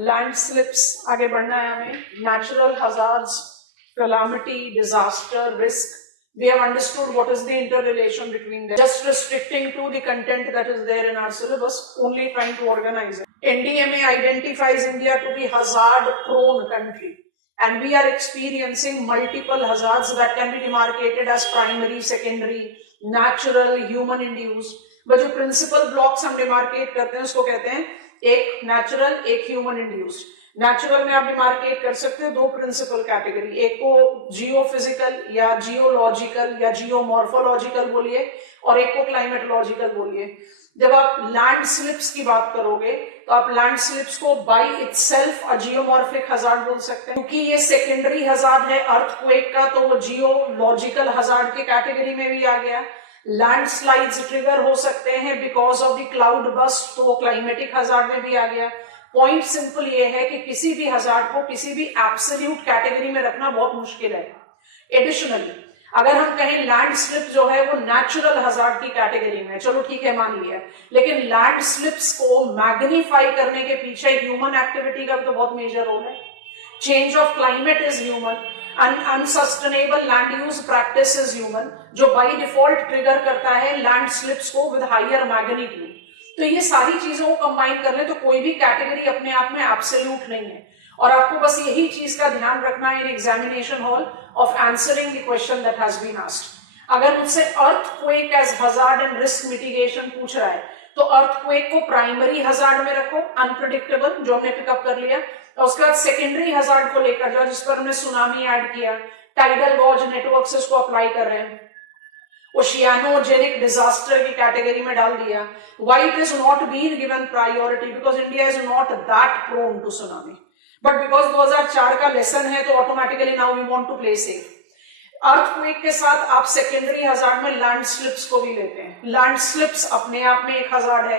लैंडस्लिप्स आगे बढ़ना है हमें, natural hazards, calamity, disaster, risk. We have understood what is the interrelation between them. Just restricting to the content that is there in our syllabus, only trying to organize it. NDMA identifies India to be hazard-prone country, and we are experiencing multiple hazards that can be demarcated as primary, secondary, natural, human-induced. but जो principal blocks हम demarcate करते हैं उसको कहते हैं एक natural, एक human-induced. Natural में आप डिमार्केट कर सकते हो दो प्रिंसिपल कैटेगरी, एक को जियोफिजिकल या जियोलॉजिकल या जियोमॉर्फोलॉजिकल बोलिए और एक को क्लाइमेटोलॉजिकल बोलिए। जब आप लैंड स्लिप्स की बात करोगे तो आप लैंड स्लिप्स को by itself a geomorphic hazard बोल सकते हैं, क्योंकि ये सेकेंडरी हजार्ड है अर्थक्वेक का, तो वो जियोलॉजिकल हजार्ड के कैटेगरी में भी आ गया। लैंडस्लाइड्स ट्रिगर हो सकते हैं because of the cloud burst, तो वो क्लाइमेटिक हजार्ड में भी आ गया। पॉइंट सिंपल ये है कि किसी भी हजार्ड को किसी भी एब्सोल्यूट कैटेगरी में रखना बहुत मुश्किल है। एडिशनली अगर हम कहें लैंड स्लिप जो है वो नेचुरल हजार्ड की कैटेगरी में, चलो ठीक है मान लिया, लेकिन लैंड स्लिप्स को मैग्नीफाई करने के पीछे ह्यूमन एक्टिविटी का भी तो बहुत मेजर रोल है। Change of climate is human, unsustainable land use practice is human, जो बाय डिफॉल्ट ट्रिगर करता है लैंड स्लिप्स को विद हायर मैग्नीट्यूड। तो ये सारी चीजों को कंबाइन कर ले तो कोई भी कैटेगरी अपने आप में एब्सोल्यूट नहीं है, और आपको बस यही चीज का ध्यान रखना है in examination hall of answering the question that has been asked. अगर मुझसे earthquake as hazard and risk mitigation पूछ रहा है तो अर्थक्वेक को प्राइमरी हजार्ड में रखो, अनप्रेडिक्टेबल, जो हमने पिकअप कर लिया, और उसके बाद सेकेंडरी हजार्ड को लेकर जाओ जिस पर हमने सुनामी ऐड किया, टाइडल गॉज नेटवर्क से उसको अप्लाई कर रहे हैं, ओशियानोजेनिक डिजास्टर की कैटेगरी में डाल दिया। Why it is not been given priority? Because India is not that prone to tsunami, but because 2004 का लेसन है तो automatically now we want to play safe. Earthquake के साथ आप सेकेंडरी हजार्ड में लैंड स्लिप्स को भी लेते हैं। लैंड स्लिप्स अपने आप में एक हजार्ड है,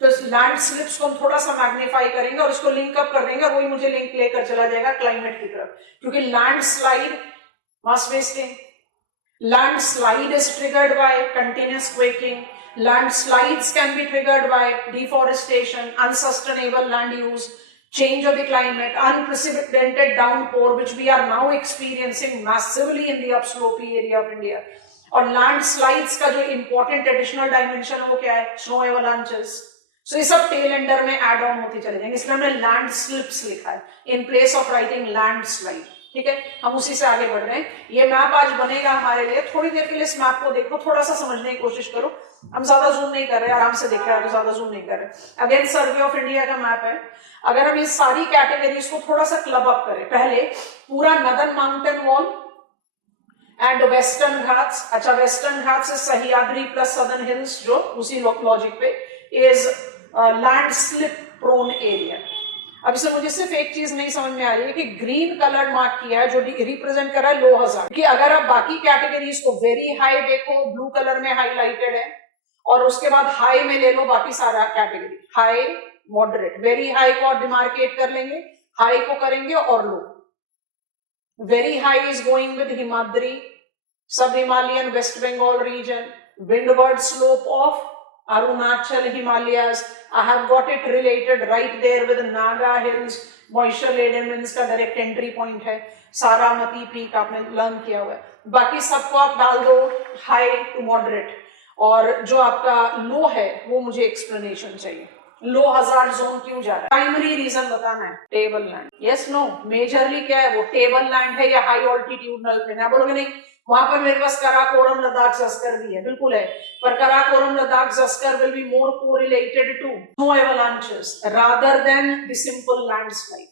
तो इस लैंड स्लिप्स को हम थोड़ा सा मैग्नीफाई करेंगे और इसको लिंक अप कर देंगे, वही मुझे लिंक लेकर चला जाएगा क्लाइमेट की तरफ, क्योंकि land slide mass wasting, landslide is triggered by continuous quaking, landslides can be triggered by deforestation, unsustainable land use, change of the climate, unprecedented downpour which we are now experiencing massively in the upslopey area of India। और landslides का जो important additional dimension है वो क्या है? snow avalanches। so ये सब tell ender में एड ऑन होती चले जाएंगे, इसलिए हमने लैंड स्लिप्स लिखा है in place of writing landslide। ठीक है, हम उसी से आगे बढ़ रहे हैं। ये मैप आज बनेगा हमारे लिए, थोड़ी देर के लिए इस मैप को देखो, थोड़ा सा समझने की कोशिश करो। हम ज्यादा जूम नहीं कर रहे, आराम से देख रहे हैं तो ज्यादा जूम नहीं कर रहे। अगेन सर्वे ऑफ इंडिया का मैप है। अगर हम इस सारी कैटेगरीज को थोड़ा सा क्लब अप करें, पहले पूरा northern mountain wall and western Ghats, अच्छा western Ghats Sahyadri plus southern hills, जो उसी लॉजिक पे is landslip prone area. अब इससे मुझे सिर्फ एक चीज नहीं समझ में आ रही है कि ग्रीन कलर मार्क किया है जो रिप्रेजेंट कर रहा है लो हजार्ड, कि अगर आप बाकी कैटेगरीज को वेरी हाई देखो, ब्लू कलर में हाईलाइटेड है, और उसके बाद हाई में ले लो बाकी सारा category, high, moderate, very high को आप डिमार्केट कर लेंगे, हाई को करेंगे और low. Very high is going with Himadri, sub Himalayan West Bengal region, windward slope of Arunachal Himalayas. I have got it related right there with Naga Hills, moisture laden means का direct entry point है, Saramati peak आपने learn किया हुआ है। बाकी सबको आप डाल दो हाई टू मॉडरेट, और जो आपका लो है वो मुझे एक्सप्लेनेशन चाहिए। लो हजार्ड जोन क्यों जा रहा है? प्राइमरी रीजन बताना है, table land, yes no, majorly क्या है वो, टेबल लैंड है या हाई ऑल्टीट्यूडनल प्लेन है। बोलोगे नहीं वहां पर मेरे पास कराकोरम लद्दाख जस्कर भी है, बिल्कुल है, पर Karakoram Ladakh Zanskar will be more correlated to snow avalanches rather than the simple landslide.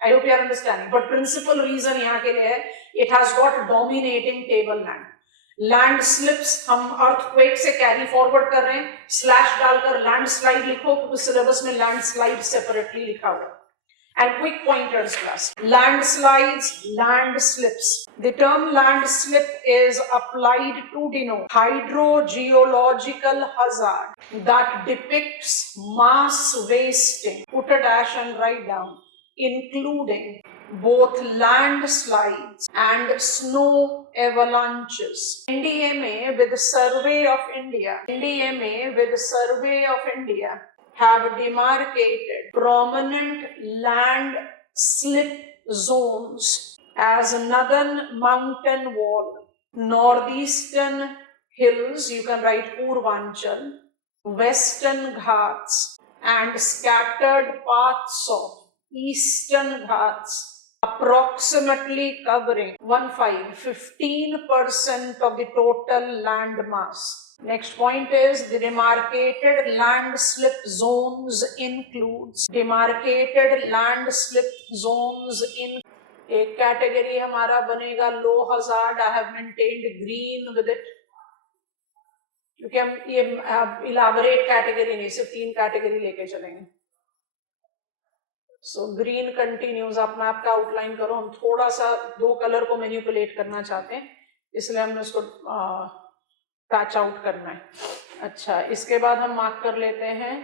I hope you are understanding, but principal region यहाँ के लिए है it has got dominating tableland. Landslips हम अर्थक्वेक से कैरी फॉरवर्ड कर रहे हैं, slash डालकर लैंडस्लाइड लिखो क्योंकि सिलेबस में लैंडस्लाइड सेपरेटली लिखा हुआ है। And quick pointers class. Landslides, land slips. The term landslip is applied to denote hydrogeological hazard that depicts mass wasting. Put a dash and write down. Including both landslides and snow avalanches. NDMA with the Survey of India. NDMA with the Survey of India have demarcated prominent land slip zones as Northern Mountain Wall, Northeastern Hills, you can write Purvanchal, Western Ghats, and scattered parts of Eastern Ghats, approximately covering 15% of the total land mass. Next point is the demarcated landslip zones includes demarcated landslip zones in एक category हमारा बनेगा low hazard. I have maintained green with it क्योंकि हम ये elaborate category नहीं, सिर्फ 3 category लेके चलेंगे. So green continues. आप मैप का आउटलाइन करो. हम थोड़ा सा 2 कलर को मैनिपुलेट करना चाहते हैं, इसलिए हमने उसको पैच आउट करना है. अच्छा, इसके बाद हम मार्क कर लेते हैं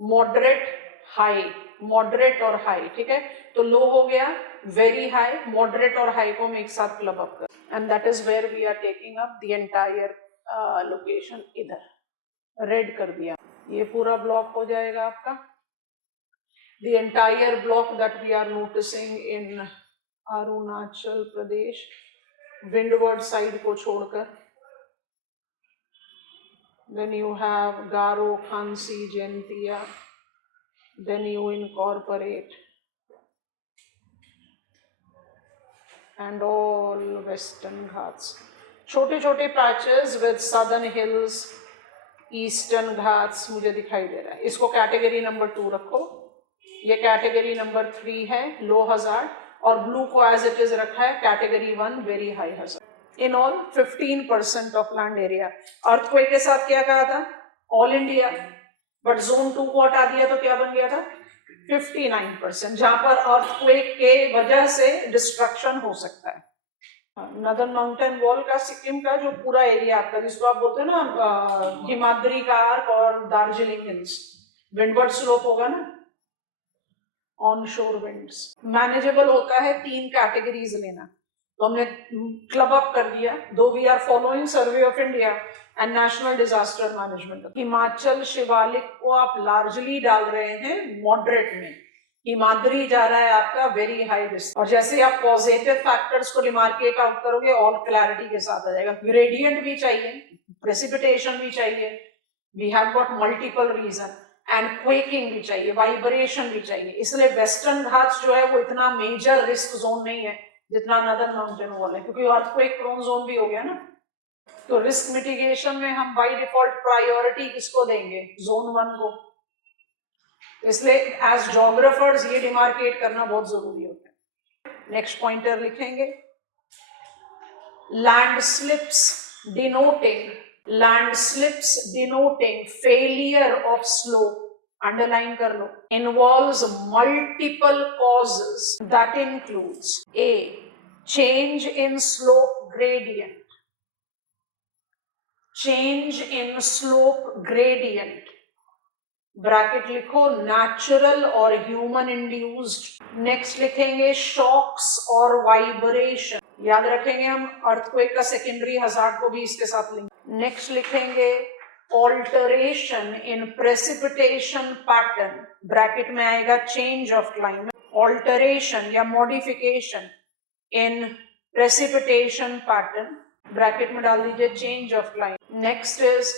मॉडरेट, हाई, मॉडरेट और हाई. ठीक है, तो लो हो गया, वेरी हाई, मॉडरेट और हाई को हम एक साथ क्लब अप कर, and that is where we are taking up the entire location. इधर रेड कर दिया, ये पूरा ब्लॉक हो जाएगा आपका. The entire block that we are noticing in Arunachal Pradesh, windward side को छोड़कर. Then you have Garo, Khansi, Jaintia. Then you incorporate and all Western Ghats. छोटे छोटे patches with Southern Hills, Eastern Ghats मुझे दिखाई दे रहा है. इसको कैटेगरी नंबर 2 रखो. ये कैटेगरी नंबर 3 है, लो हजार्ड, और ब्लू को एज इट इज रखा है category 1, very high hazard. In all 15% of land area. Earthquake के साथ क्या कहा था? All India. बट जोन 2 को हटा दिया तो क्या बन गया था? 59%, जहां पर अर्थक्वेक के वजह से डिस्ट्रक्शन हो सकता है. नदर्न माउंटेन वॉल का, सिक्किम का जो पूरा एरिया आपका, जिसको आप बोलते हैं ना हिमाद्री का आर्क और दार्जिलिंग हिल्स, विंडवर्ड स्लोप होगा ना, ऑन शोर विंड्स. मैनेजेबल होता है 3 कैटेगरीज लेना, तो हमने क्लब अप कर दिया. Though we are following survey of India and national disaster management. Himachal Shivalik को आप लार्जली डाल रहे हैं मॉडरेट में, हिमाद्री जा रहा है आपका वेरी हाई रिस्क. और जैसे आप पॉजिटिव फैक्टर्स को डिमार्केट आउट करोगे, ऑल क्लैरिटी के साथ आ जाएगा. ग्रेडियंट भी चाहिए, प्रेसिपिटेशन भी चाहिए, we have got multiple region, and quaking भी चाहिए, वाइब्रेशन भी चाहिए. इसलिए वेस्टर्न घाट्स जो है वो इतना मेजर रिस्क जोन नहीं है जितना नदर्न माउंटेन वॉल है, क्योंकि अर्थक्वेक प्रोन जोन भी हो गया ना. तो रिस्क मिटिगेशन में हम बाय डिफॉल्ट प्रायोरिटी किसको देंगे? जोन 1 को. इसलिए एज ज्योग्राफर्स ये डिमार्केट करना बहुत जरूरी होता है. नेक्स्ट पॉइंटर लिखेंगे, landslips denoting failure of slope, underline कर लो, involves multiple causes that includes A, change in slope gradient, bracket लिखो, नेचुरल और ह्यूमन इंड्यूस्ड. नेक्स्ट लिखेंगे शॉक्स और वाइब्रेशन. याद रखेंगे हम अर्थक्वेक का सेकेंडरी हजार्ड को भी इसके साथ लेंगे. नेक्स्ट लिखेंगे alteration in precipitation pattern, bracket में आएगा चेंज ऑफ क्लाइमेट. ऑल्टरेशन या modification in precipitation pattern, bracket में डाल दीजिए change of climate. Next is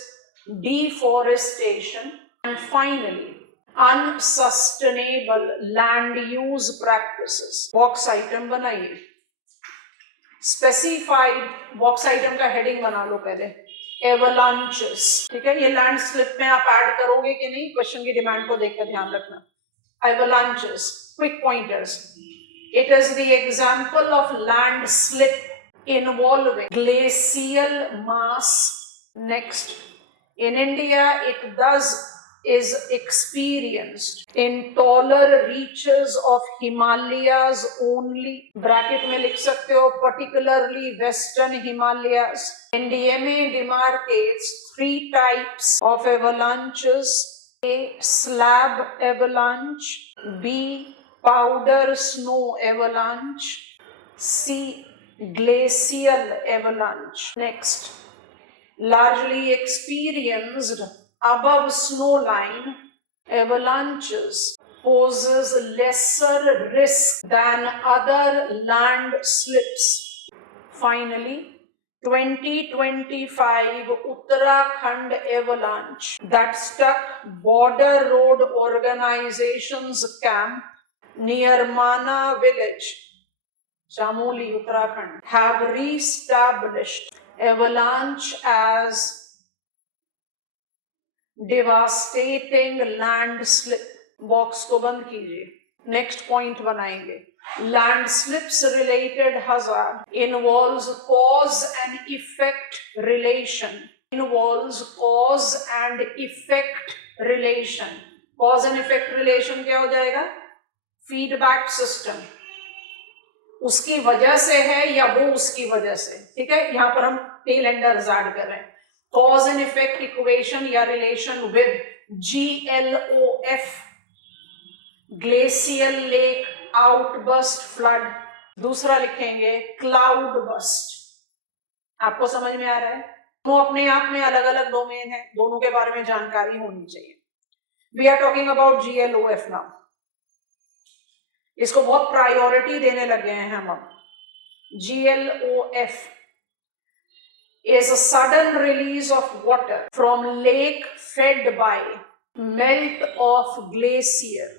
deforestation. And finally, unsustainable land use practices. Box item बनाइए, स्पेसिफाइड बॉक्स आइटम का heading बना लो पहले, एवलांचेस. ठीक है, ये लैंड स्लिप में आप ऐड करोगे कि नहीं, क्वेश्चन की डिमांड को देखकर ध्यान रखना. Avalanches, quick pointers. It is the example of land slip involving glacial mass. Next, in India it thus is experienced in taller reaches of Himalayas only. Bracket में लिख सकते हो particularly Western Himalayas. NDMA demarcates 3 types of avalanches: A, slab avalanche; B, powder snow avalanche; C, glacial avalanche. Next, largely experienced above snow line, avalanches poses lesser risk than other landslips. Finally, 2025 Uttarakhand avalanche that struck Border Road Organization's camp near Mana village, Chamoli, Uttarakhand, have re-established avalanche as devastating landslip. Box को बंद कीजिए. Next point बनाएंगे. Landslips related hazard involves cause and effect relation. Involves cause and effect relation. Cause and effect relation क्या हो जाएगा? Feedback system. उसकी वजह से है या वो उसकी वजह से. ठीक है, यहां पर हम टेल एंडर्स ऐड कर रहे हैं. कॉज एंड इफेक्ट इक्वेशन या relation with GLOF, glacial lake outburst flood. दूसरा लिखेंगे क्लाउड बस्ट. आपको समझ में आ रहा है? दोनों अपने आप में अलग अलग डोमेन है, दोनों के बारे में जानकारी होनी चाहिए. We are talking about GLOF now. इसको बहुत प्रायोरिटी देने लग गए हैं हम अब. GLOF is a sudden release of water from lake fed by melt of glacier.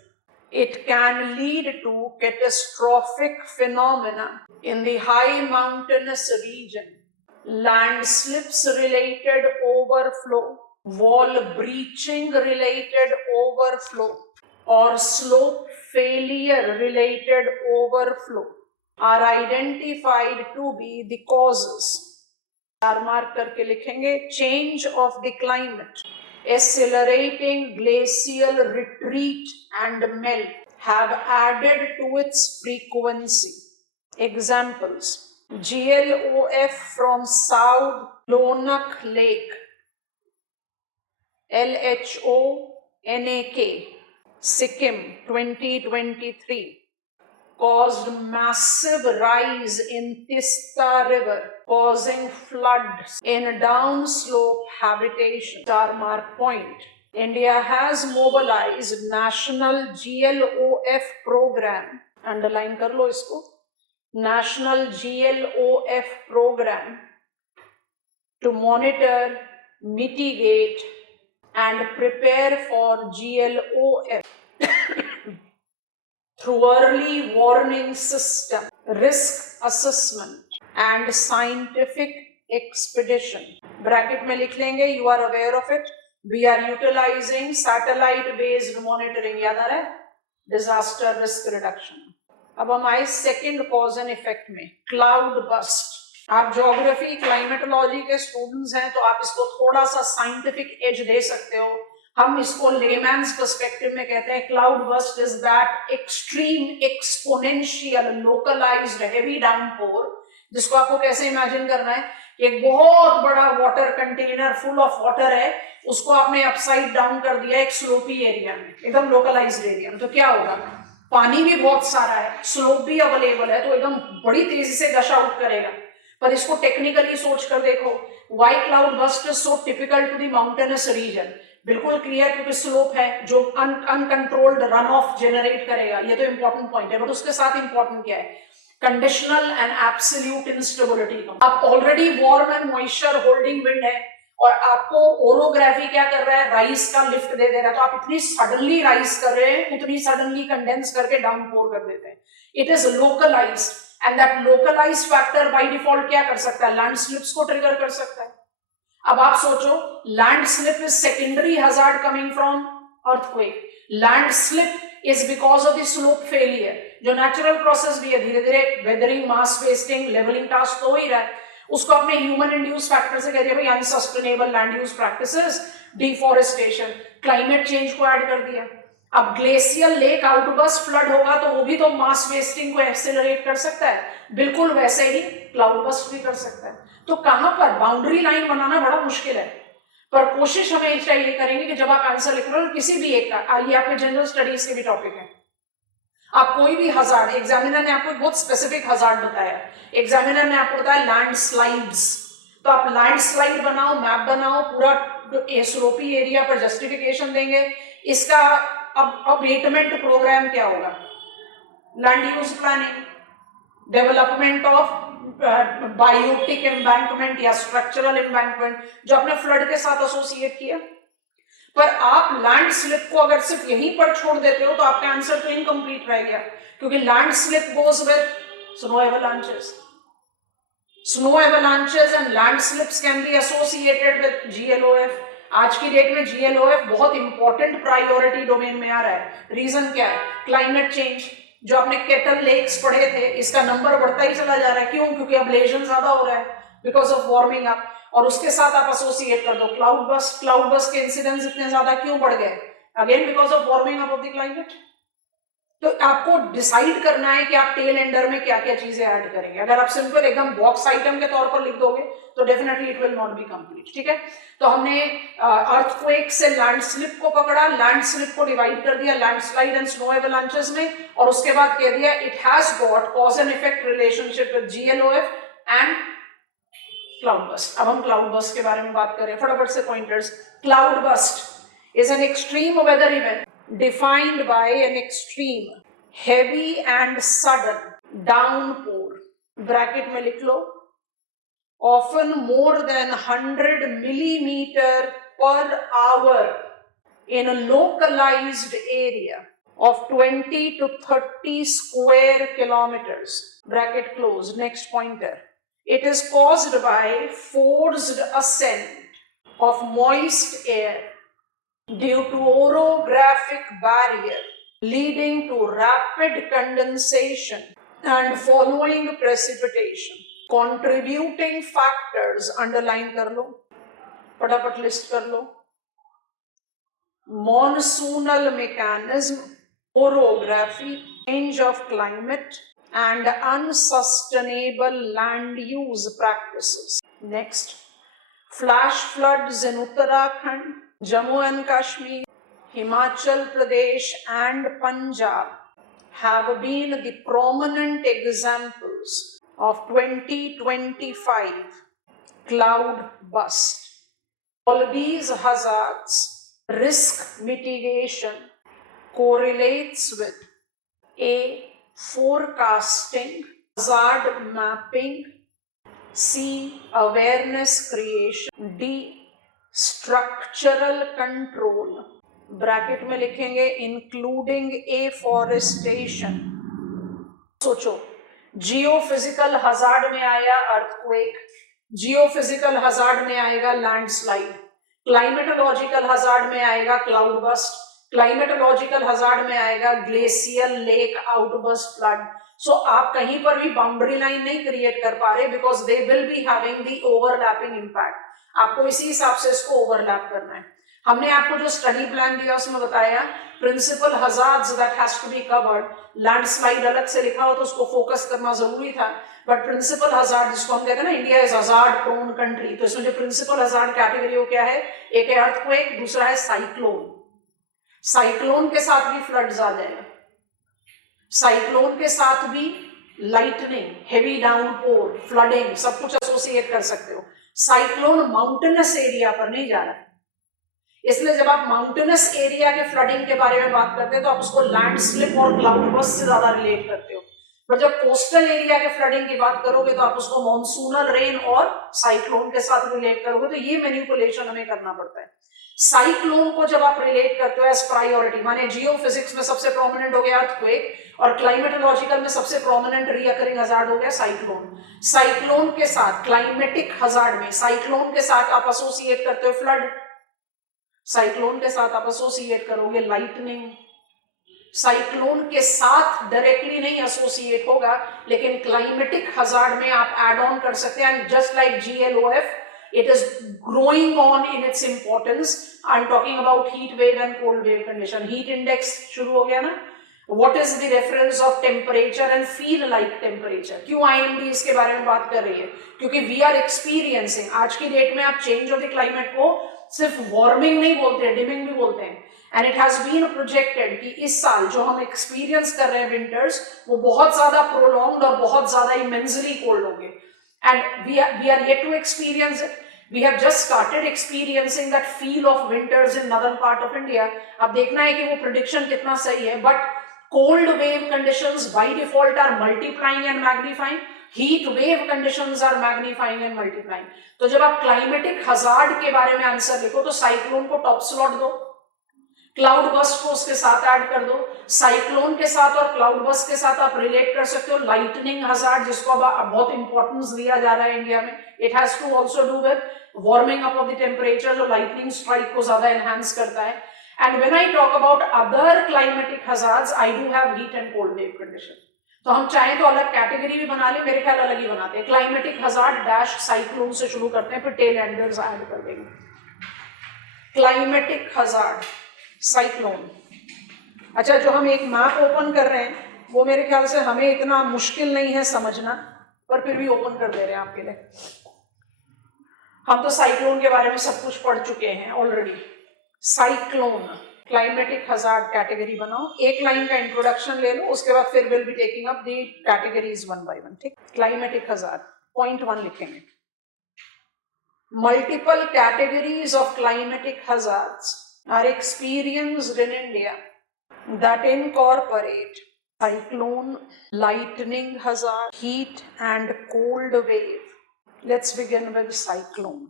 It can lead to catastrophic phenomena in the high mountainous region. Landslips related overflow, wall breaching related overflow, or slope failure related overflow are identified to be the causes. Mark करके लिखेंगे. Change of the climate, accelerating glacial retreat and melt have added to its frequency. Examples: GLOF from South Lonak Lake, LHONAK, Sikkim 2023 caused massive rise in Tista River, causing floods in downslope habitation. Star mark point. India has mobilized national GLOF program. Underline कर लो इसको. National GLOF program to monitor, mitigate, and prepare for GLOF. Through early warning system, risk assessment and scientific expedition. Bracket में लिख लेंगे. You are aware of it. We are utilizing satellite based monitoring. याद आ रहा है? Disaster risk reduction. अब हम आए second cause and effect में, क्लाउड बस्ट. आप ज्योग्राफी क्लाइमेटोलॉजी के स्टूडेंट्स हैं तो आप इसको थोड़ा सा साइंटिफिक एज दे सकते हो. हम इसको लेमैन्स पर्सपेक्टिव में कहते हैं cloud burst is that extreme exponential localised heavy downpour. जिसको आपको कैसे इमेजिन करना है, एक बहुत बड़ा water container full of water है, उसको आपने अपसाइड डाउन कर दिया एक स्लोपी एरिया में, एकदम लोकलाइज्ड एरिया में. तो क्या होगा, पानी भी बहुत सारा है, स्लोप भी अवेलेबल है, तो एकदम बड़ी तेजी से गश आउट करेगा. पर इसको टेक्निकली सोच कर देखो, why cloud burst is so typical to the mountainous region. Clear क्लियर, क्योंकि स्लोप है जो अनकंट्रोल्ड रन ऑफ जनरेट करेगा. ये तो इंपॉर्टेंट पॉइंट है, बट उसके साथ इंपॉर्टेंट क्या है, कंडीशनल एंड एब्सोल्यूट इंस्टेबिलिटी. अब already warm and moisture holding wind है और आपको ओरोग्राफी क्या कर रहा है, राइस का लिफ्ट दे दे रहा है. तो आप इतनी सडनली राइस कर रहे हैं, उतनी सडनली कंडेंस करके डाउनपोर कर देते हैं. It is localised and that localised factor by default क्या कर सकता है, लैंडस्लिप्स को ट्रिगर कर सकता है. अब आप सोचो, landslip is secondary hazard coming from earthquake. Landslip is because of the slope failure, जो नेचुरल प्रोसेस भी है, धीरे धीरे weathering, mass wasting, levelling task तो हो ही रहा है. उसको आपने ह्यूमन इंड्यूस फैक्टर से कह दिया भाई unsustainable land use practices, deforestation, climate change को ऐड कर दिया. अब ग्लेशियल लेक आउटबर्स्ट फ्लड होगा तो वो भी तो मास वेस्टिंग को एक्सेलरेट कर सकता है, बिल्कुल वैसे ही क्लाउड बस्ट भी कर सकता है. तो कहां पर बाउंड्री लाइन बनाना बड़ा मुश्किल है, पर कोशिश हमें ये करेंगे कि जब आप आंसर लिख रहे हो किसी भी एक का, ये आपके जनरल स्टडीज के भी टॉपिक है, आप कोई भी हजार्ड, एग्जामिनर ने आपको बहुत स्पेसिफिक हजार्ड बताया, एग्जामिनर ने आपको बताया लैंडस्लाइड्स, तो आप लैंडस्लाइड बनाओ, मैप बनाओ, पूरा स्लोपी एरिया पर जस्टिफिकेशन देंगे, इसका अब अबेटमेंट प्रोग्राम क्या होगा? Land use planning, development of biotic embankment या स्ट्रक्चरल एम्बैंकमेंट, जो आपने फ्लड के साथ एसोसिएट किया। पर आप लैंड स्लिप को अगर सिर्फ यहीं पर छोड़ देते हो तो आपका आंसर तो इनकम्प्लीट रह गया, क्योंकि land slip goes with snow avalanches. Snow avalanches and landslips can be associated with GLOF. आज की डेट में GLOF बहुत इंपॉर्टेंट प्रायोरिटी डोमेन में आ रहा है. रीजन क्या है? Climate change. जो आपने केटल लेक्स पढ़े थे, इसका नंबर बढ़ता ही चला जा रहा है. क्यों? क्योंकि अब्लेशन ज्यादा हो रहा है बिकॉज ऑफ वार्मिंग अप. और उसके साथ आप एसोसिएट कर दो क्लाउड बस्ट. क्लाउड बस्ट के इंसिडेंट्स इतने ज्यादा क्यों बढ़ गए? Again because of warming up of the climate. तो आपको डिसाइड करना है कि आप टेल एंडर में क्या क्या चीजें ऐड करेंगे. अगर आप सिंपल एकदम बॉक्स आइटम के तौर पर लिख दोगे तो definitely it will not be complete. ठीक है, तो हमने अर्थक्वेक से लैंडस्लिप को पकड़ा, लैंडस्लिप को डिवाइड कर दिया लैंडस्लाइड एंड स्नो एवलांचेस में, और उसके बाद कह दिया it has got cause and effect relationship with GLOF and cloud burst. अब हम क्लाउड बस्ट के बारे में बात करें फटाफट से pointers. Cloud burst is an extreme weather event defined by an extreme heavy and sudden downpour, bracket में लिख लो, often more than 100 millimeter per hour in a localized area of 20 to 30 square kilometers, bracket closed. Next pointer. It is caused by forced ascent of moist air due to orographic barrier leading to rapid condensation and following precipitation. Contributing factors underline कर लो, फटाफट list कर लो. Monsoonal mechanism, orography, change of climate and unsustainable land use practices. Next, flash floods in Uttarakhand, Jammu and Kashmir, Himachal Pradesh and Punjab have been the prominent examples of 2025 cloud bust. All these hazards, risk mitigation correlates with A. Forecasting, hazard mapping, C. Awareness creation, D. Structural control, bracket में लिखेंगे including afforestation. सोचो, geophysical hazard में आया earthquake, geophysical hazard में आएगा landslide, climatological hazard में आएगा cloud burst, climatological hazard में आएगा ग्लेशियल लेक आउटबर्स्ट फ्लड. सो आप कहीं पर भी बाउंड्री लाइन नहीं क्रिएट कर पा रहे because they will be having the overlapping impact. आपको इसी हिसाब से इसको ओवरलैप करना है. हमने आपको जो स्टडी प्लान दिया उसमें बताया principal hazards that has to be covered. Landslide अलग से लिखा हो तो उसको फोकस करना जरूरी था, बट प्रिंसिपल हजार्ड जिसको हम कहते हैं ना, India is hazard prone country, तो इसमें जो प्रिंसिपल हजार्ड कैटेगरी हो क्या है? एक है अर्थक्वेक, दूसरा है साइक्लोन. साइक्लोन के साथ भी फ्लड्स आ जाएगा, साइक्लोन के साथ भी लाइटनिंग, हेवी डाउनपोर, फ्लडिंग, सब कुछ एसोसिएट कर सकते हो. साइक्लोन माउंटेनस एरिया पर नहीं जा रहा है, इसलिए जब आप माउंटेनस एरिया के फ्लडिंग के बारे में बात करते हैं तो आप उसको लैंडस्लिप और क्लाउड बस्ट से ज्यादा रिलेट करते हो. पर जब कोस्टल एरिया के फ्लडिंग की बात करोगे तो आप उसको मॉनसूनल रेन और साइक्लोन के साथ रिलेट करोगे. तो ये मैनिपुलेशन हमें करना पड़ता है. साइक्लोन को जब आप रिलेट करते हो एज प्रायोरिटी, माने जियो फिजिक्स में सबसे प्रोमिनेंट हो गया अर्थक्वेक और क्लाइमेटोलॉजिकल में सबसे प्रोमिनेंट रीअकरिंग हजार्ड हो गया साइक्लोन. साइक्लोन के साथ क्लाइमेटिक हजार्ड में साइक्लोन के साथ आप एसोसिएट करते हो फ्लड, साइक्लोन के साथ आप एसोसिएट करोगे लाइटनिंग. साइक्लोन के साथ डायरेक्टली नहीं एसोसिएट होगा, लेकिन क्लाइमेटिक हजार्ड में आप एड ऑन कर सकते हैं. And just like GLOF, it is growing on in its importance. I'm talking about heat wave and cold wave condition. Heat index शुरू हो गया ना. What is the reference of temperature and feel like temperature? क्यों IMD इसके बारे में बात कर रही है? क्योंकि we are experiencing, आज की डेट में आप change of the climate को सिर्फ वार्मिंग नहीं बोलते हैं, डिमिंग भी बोलते हैं. And it has been projected कि इस साल जो हम एक्सपीरियंस कर रहे हैं विंटर्स, वो बहुत ज्यादा प्रोलॉन्ग्ड और बहुत ज्यादा इमेंसली कोल्ड होंगे. And we are yet to experience it. We have just started experiencing that feel of winters in northern part of India. अब देखना है कि वो prediction कितना सही है. But cold wave conditions by default are multiplying and magnifying. Heat wave conditions are magnifying and multiplying. तो जब आप climatic hazard के बारे में आंसर लिखो तो साइक्लोन को टॉप स्लॉट दो, क्लाउड बस्ट को उसके साथ ऐड कर दो. साइक्लोन के साथ और क्लाउड बस्ट के साथ आप रिलेट कर सकते हो लाइटनिंग हजार्ड, जिसको अब बहुत इंपॉर्टेंस दिया जा रहा है इंडिया में. It has to also do with warming up of the temperature, जो लाइटनिंग स्ट्राइक को ज्यादा एनहांस करता है. And when I talk about other climatic hazards, I do have heat and cold wave condition. तो हम चाहें तो अलग कैटेगरी भी बना ले, मेरे ख्याल अलग ही बनाते हैं. क्लाइमेटिक हजार्ड डैश साइक्लोन से शुरू करते हैं, फिर टेल एंडर्स ऐड कर देंगे. Climatic hazard, cyclone. अच्छा, जो हम एक मैप ओपन कर रहे हैं वो मेरे ख्याल से हमें इतना मुश्किल नहीं है समझना, पर फिर भी ओपन कर दे रहे हैं आपके लिए. हम तो साइक्लोन के बारे में सब कुछ पढ़ चुके हैं already. Cyclone climatic hazard category बनाओ. एक लाइन का इंट्रोडक्शन ले लो, उसके बाद फिर will be taking up the categories one by one. ठीक. क्लाइमेटिक हजार्ड पॉइंट 1 लिखेंगे. Multiple categories of climatic hazards are experienced in India that incorporate cyclone, lightning hazard, heat and cold wave. Let's begin with cyclone.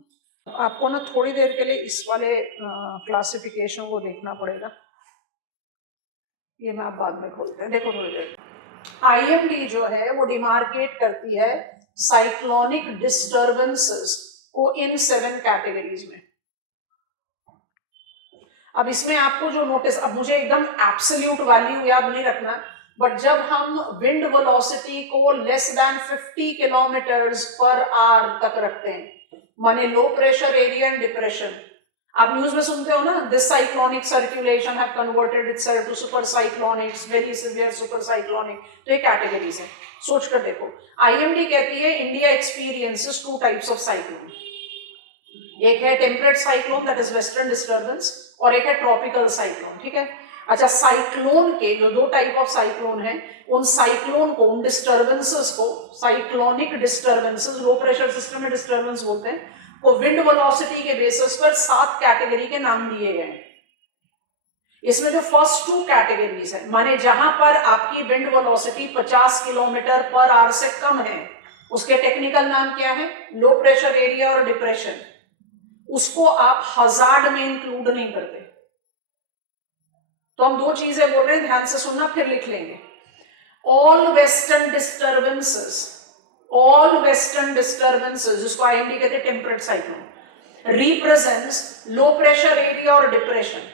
आपको ना थोड़ी देर के लिए इस वाले classification को देखना पड़ेगा. ये मैं आप बाद में खोलते हैं, देखो थोड़ी देर. IMD जो है वो डिमार्केट करती है साइक्लोनिक डिस्टर्बेंसेस को इन 7 कैटेगरीज में. अब इसमें आपको जो नोटिस, अब मुझे एकदम एब्सोल्यूट वैल्यू याद नहीं रखना, बट जब हम विंड वेलोसिटी को less than 50 kilometres per hour तक रखते हैं, माने low pressure area and depression. आप न्यूज में सुनते हो ना, this cyclonic circulation have converted itself to super cyclonic, very severe super cyclonic. तो ये कैटेगरीज है, सोच कर देखो. IMD कहती है India experiences 2 types of cyclone. एक है temperate cyclone, that is western disturbance, और एक है ट्रॉपिकल साइक्लोन. ठीक है. अच्छा, साइक्लोन के जो 2 टाइप ऑफ साइक्लोन है, उन साइक्लोन को, उन डिस्टर्बेंसेस को cyclonic disturbances, low pressure system में डिस्टर्बेंस बोलते हैं, को विंड वेलोसिटी के बेसिस पर 7 कैटेगरी के नाम दिए गए हैं. इसमें जो फर्स्ट 2 कैटेगरीज है, माने जहां पर आपकी wind velocity 50 kilometre per hour से कम है, उसके टेक्निकल नाम क्या है? लो प्रेशर एरिया और डिप्रेशन. उसको आप हजार्ड में इंक्लूड नहीं करते. तो हम 2 चीजें बोल रहे हैं, ध्यान से सुनना, फिर लिख लेंगे. All western disturbances, all western disturbances, जिसको IMD कहते हैं टेम्परेट साइक्लोन, रिप्रेजेंट्स लो प्रेशर एरिया और डिप्रेशन.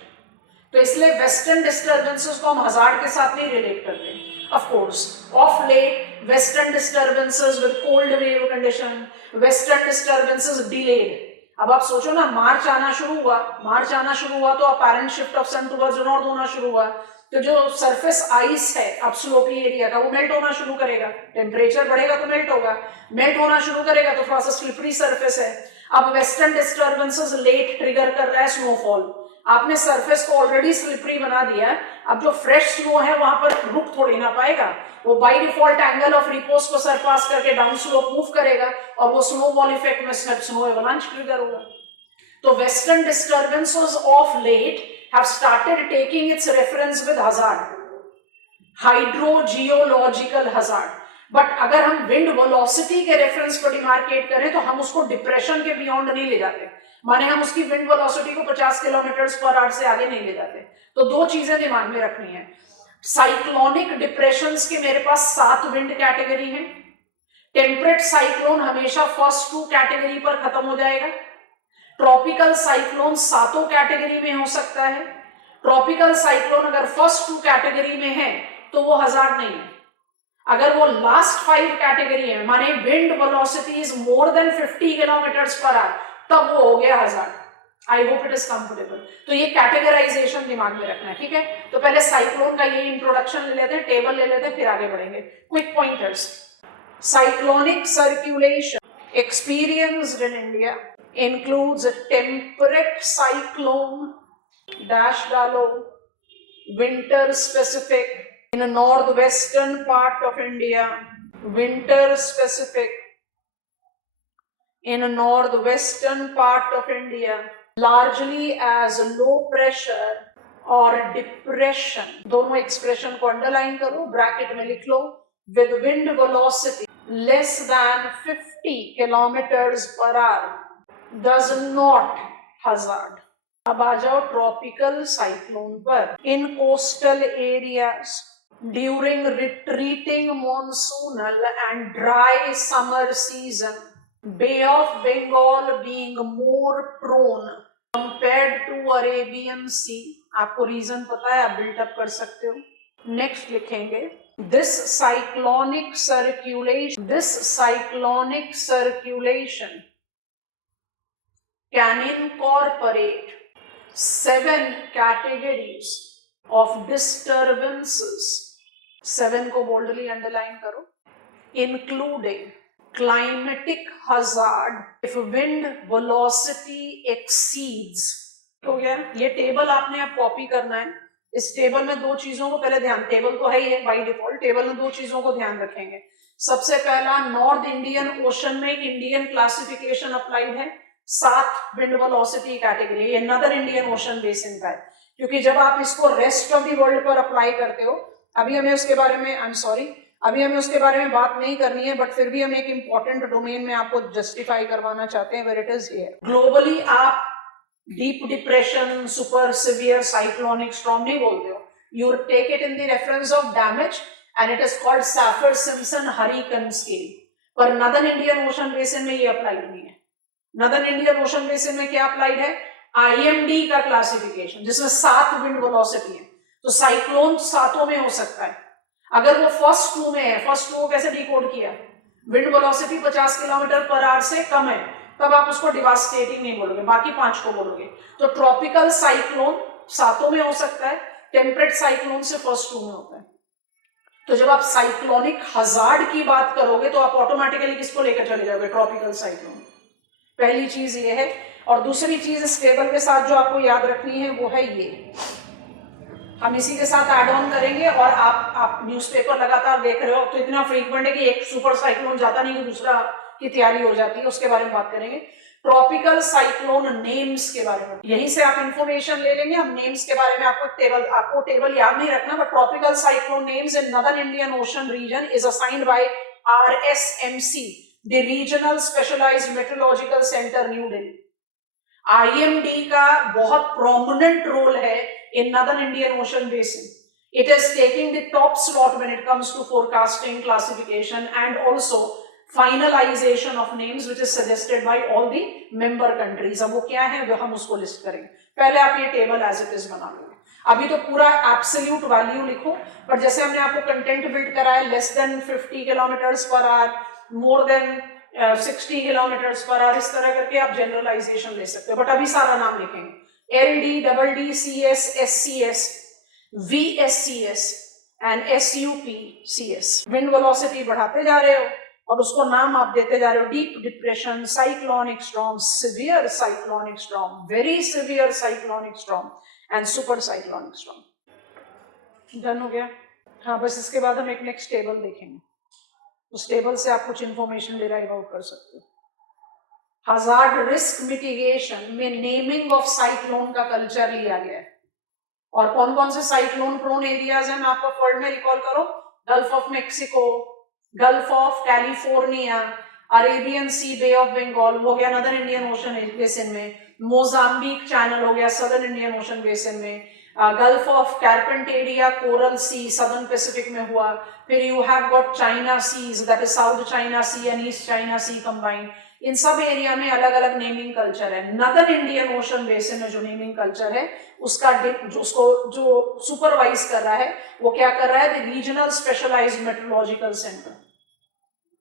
तो इसलिए वेस्टर्न डिस्टर्बेंसेस को हम हजार्ड के साथ नहीं रिलेट करते. Of course, of late, western disturbances with cold wave condition, western disturbances delayed. अब आप सोचो ना, मार्च आना शुरू हुआ तो apparent shift of sun towards north होना शुरू हुआ. तो जो सरफेस आइस है अब स्लोपी एरिया का, वो मेल्ट होना शुरू करेगा. टेम्परेचर बढ़ेगा तो मेल्ट होगा, मेल्ट होना शुरू करेगा तो थोड़ा सा स्लिपरी सरफेस है. अब वेस्टर्न डिस्टर्बेंसेस लेट ट्रिगर कर रहा है स्नोफॉल. आपने सरफेस को ऑलरेडी स्लिपरी बना दिया है, अब जो फ्रेश स्नो है वहां पर रुक थोड़ी ना पाएगा, वो by default angle of repose को सरपास करके डाउन स्लोप मूव करेगा, और वो स्नोबॉल इफेक्ट में स्नो एवलांच ट्रिगर होगा. तो western disturbances of late have started taking its reference with hazard, hydrogeological hazard. But अगर हम विंड वेलोसिटी के रेफरेंस को डिमार्केट करें तो हम उसको डिप्रेशन के बियॉन्ड नहीं ले जाते, माने हम उसकी विंड वेलोसिटी को 50 किलोमीटर पर आवर से आगे नहीं ले जाते. तो 2 चीजें दिमाग में रखनी है. साइक्लोनिक डिप्रेशंस के मेरे पास 7 विंड कैटेगरी हैं. टेम्परेट साइक्लोन हमेशा फर्स्ट 2 कैटेगरी पर खत्म हो जाएगा. ट्रॉपिकल साइक्लोन 7 कैटेगरी में हो सकता है. ट्रॉपिकल साइक्लोन अगर फर्स्ट 2 कैटेगरी में है तो वो हजार्ड नहीं है. अगर वो लास्ट 5 कैटेगरी है, माने wind velocity is more than 50 kilometre per hour, तब वो हो गया hazard. I hope it is comfortable. तो ये कैटेगराइजेशन दिमाग में रखना है. ठीक है. तो पहले साइक्लोन का ये इंट्रोडक्शन ले लेते हैं, टेबल ले लेते हैं, फिर आगे बढ़ेंगे. Quick pointers. Cyclonic circulation experienced in India includes a temperate cyclone dash डालो, winter specific in a northwestern part of India, winter specific in northwestern part of India, largely as low pressure or depression. दोनों expression को underline करो, bracket में लिख लो, with wind velocity less than 50 kilometers per hour does not hazard. अब आ जाओ tropical cyclone पर. In coastal areas during retreating monsoonal and dry summer season, Bay of Bengal being more prone compared to Arabian Sea. आपको region पता है, आप built up कर सकते हो. नेक्स्ट लिखेंगे, this cyclonic circulation can incorporate 7 categories of disturbances. 7 को boldly underline करो. Including climatic hazard if wind velocity exceeds. तो क्या ये टेबल आपने अब कॉपी करना है. इस टेबल में दो चीजों को पहले ध्यान, टेबल तो है ही है बाय डिफॉल्ट, टेबल में दो चीजों को ध्यान रखेंगे. सबसे पहला, नॉर्थ इंडियन ओशन में इंडियन क्लासिफिकेशन अप्लाइड है. 7 विंड वेलोसिटी कैटेगरी, ये नदर इंडियन ओशन बेसिन का है. क्योंकि जब आप इसको रेस्ट ऑफ द वर्ल्ड पर अप्लाई करते हो, अभी हमें उसके बारे में अभी हमें उसके बारे में बात नहीं करनी है, बट फिर भी हम एक इंपॉर्टेंट डोमेन में आपको जस्टिफाई करवाना चाहते हैं. Where it is here. Globally आप deep depression, super severe cyclonic storm नहीं बोलते हो. You take it in the reference of damage and it is called Saffir Simpson hurricane scale. पर नदर इंडियन ओशन बेसिन में ये अप्लाई नहीं है. नदर इंडियन ओशन बेसिन में क्या अप्लाइड है? IMD का क्लासिफिकेशन, जिसमें 7 विंड वेलोसिटी है. तो साइक्लोन सातों में हो सकता है. अगर वो फर्स्ट 2 में है, फर्स्ट 2 को कैसे डिकोड किया? Wind velocity 50 kilometre per hour से कम है, तब आप उसको डिवास्टेटिंग नहीं बोलोगे, बाकी 5 को बोलोगे. तो ट्रॉपिकल साइक्लोन सातों में हो सकता है, टेम्परेट साइक्लोन से फर्स्ट 2 में होता है. तो जब आप साइक्लोनिक हजार्ड की बात करोगे तो आप ऑटोमेटिकली किसको लेकर चले जाओगे? Tropical cyclone. पहली चीज ये है. और दूसरी चीज इस टेबल के साथ जो आपको याद रखनी है वो है ये, हम इसी के साथ ऐड ऑन करेंगे. और आप न्यूज़पेपर लगातार देख रहे हो तो इतना फ्रीक्वेंट है कि एक सुपर साइक्लोन जाता नहीं कि दूसरा की तैयारी हो जाती है. उसके बारे में बात करेंगे. ट्रॉपिकल साइक्लोन नेम्स के बारे में यहीं से आप इंफॉर्मेशन ले लेंगे. हम नेम्स के बारे में आपको टेबल याद नहीं रखना, but tropical cyclone names in northern Indian ocean region is assigned by RSMC, the Regional Specialized Meteorological Center, New Delhi. IMD का बहुत प्रोमिनेंट रोल है in Northern Indian Ocean Basin. It is taking the top slot when it comes to forecasting, classification and also finalization of names which is suggested by all the member countries. अब वो क्या है वो हम उसको list करेंगे. पहले आप ये टेबल एज इट इज बना लोगे. अभी तो पूरा एब्सोल्यूट वैल्यू लिखो, पर जैसे हमने आपको कंटेंट बिल्ड कराया, less than 50 kilometres per our, more than 60 kilometres per our, इस तरह करके आप जनरलाइजेशन ले सकते हो. बट अभी सारा नाम लिखेंगे. LD, DD, CS, SCS, VSCS and SUP, CS. Wind velocity बढ़ाते जा रहे हो और उसको नाम आप देते जा रहे हो. Deep depression, cyclonic storm, severe cyclonic storm, very severe cyclonic storm and super cyclonic storm. Done हो गया? हाँ, बस इसके बाद हम एक नेक्स्ट टेबल देखेंगे. उस टेबल से आप कुछ इंफॉर्मेशन डिराइव आउट कर सकते हो. हजार्ड रिस्क मिटिगेशन में नेमिंग ऑफ साइक्लोन का कल्चर लिया गया है. और कौन कौन से साइक्लोन प्रोन एरियाज हैं मैं आपको वर्ल्ड में रिकॉल करो. Gulf of Mexico, Gulf of California, Arabian Sea, Bay of Bengal हो गया नदर इंडियन ओशन बेसिन में, मोजाम्बिक चैनल हो गया सदर्न इंडियन ओशन बेसिन में, Gulf of Carpentaria, Coral Sea southern Pacific में हुआ. फिर you have got China seas, that is South China Sea and East China Sea combined. इन सब area में अलग अलग नेमिंग कल्चर है. नदर इंडियन ओशन बेसिन में जो नेमिंग कल्चर है उसका जो सुपरवाइज कर रहा है वो क्या कर रहा है? The regional specialised meteorological centre.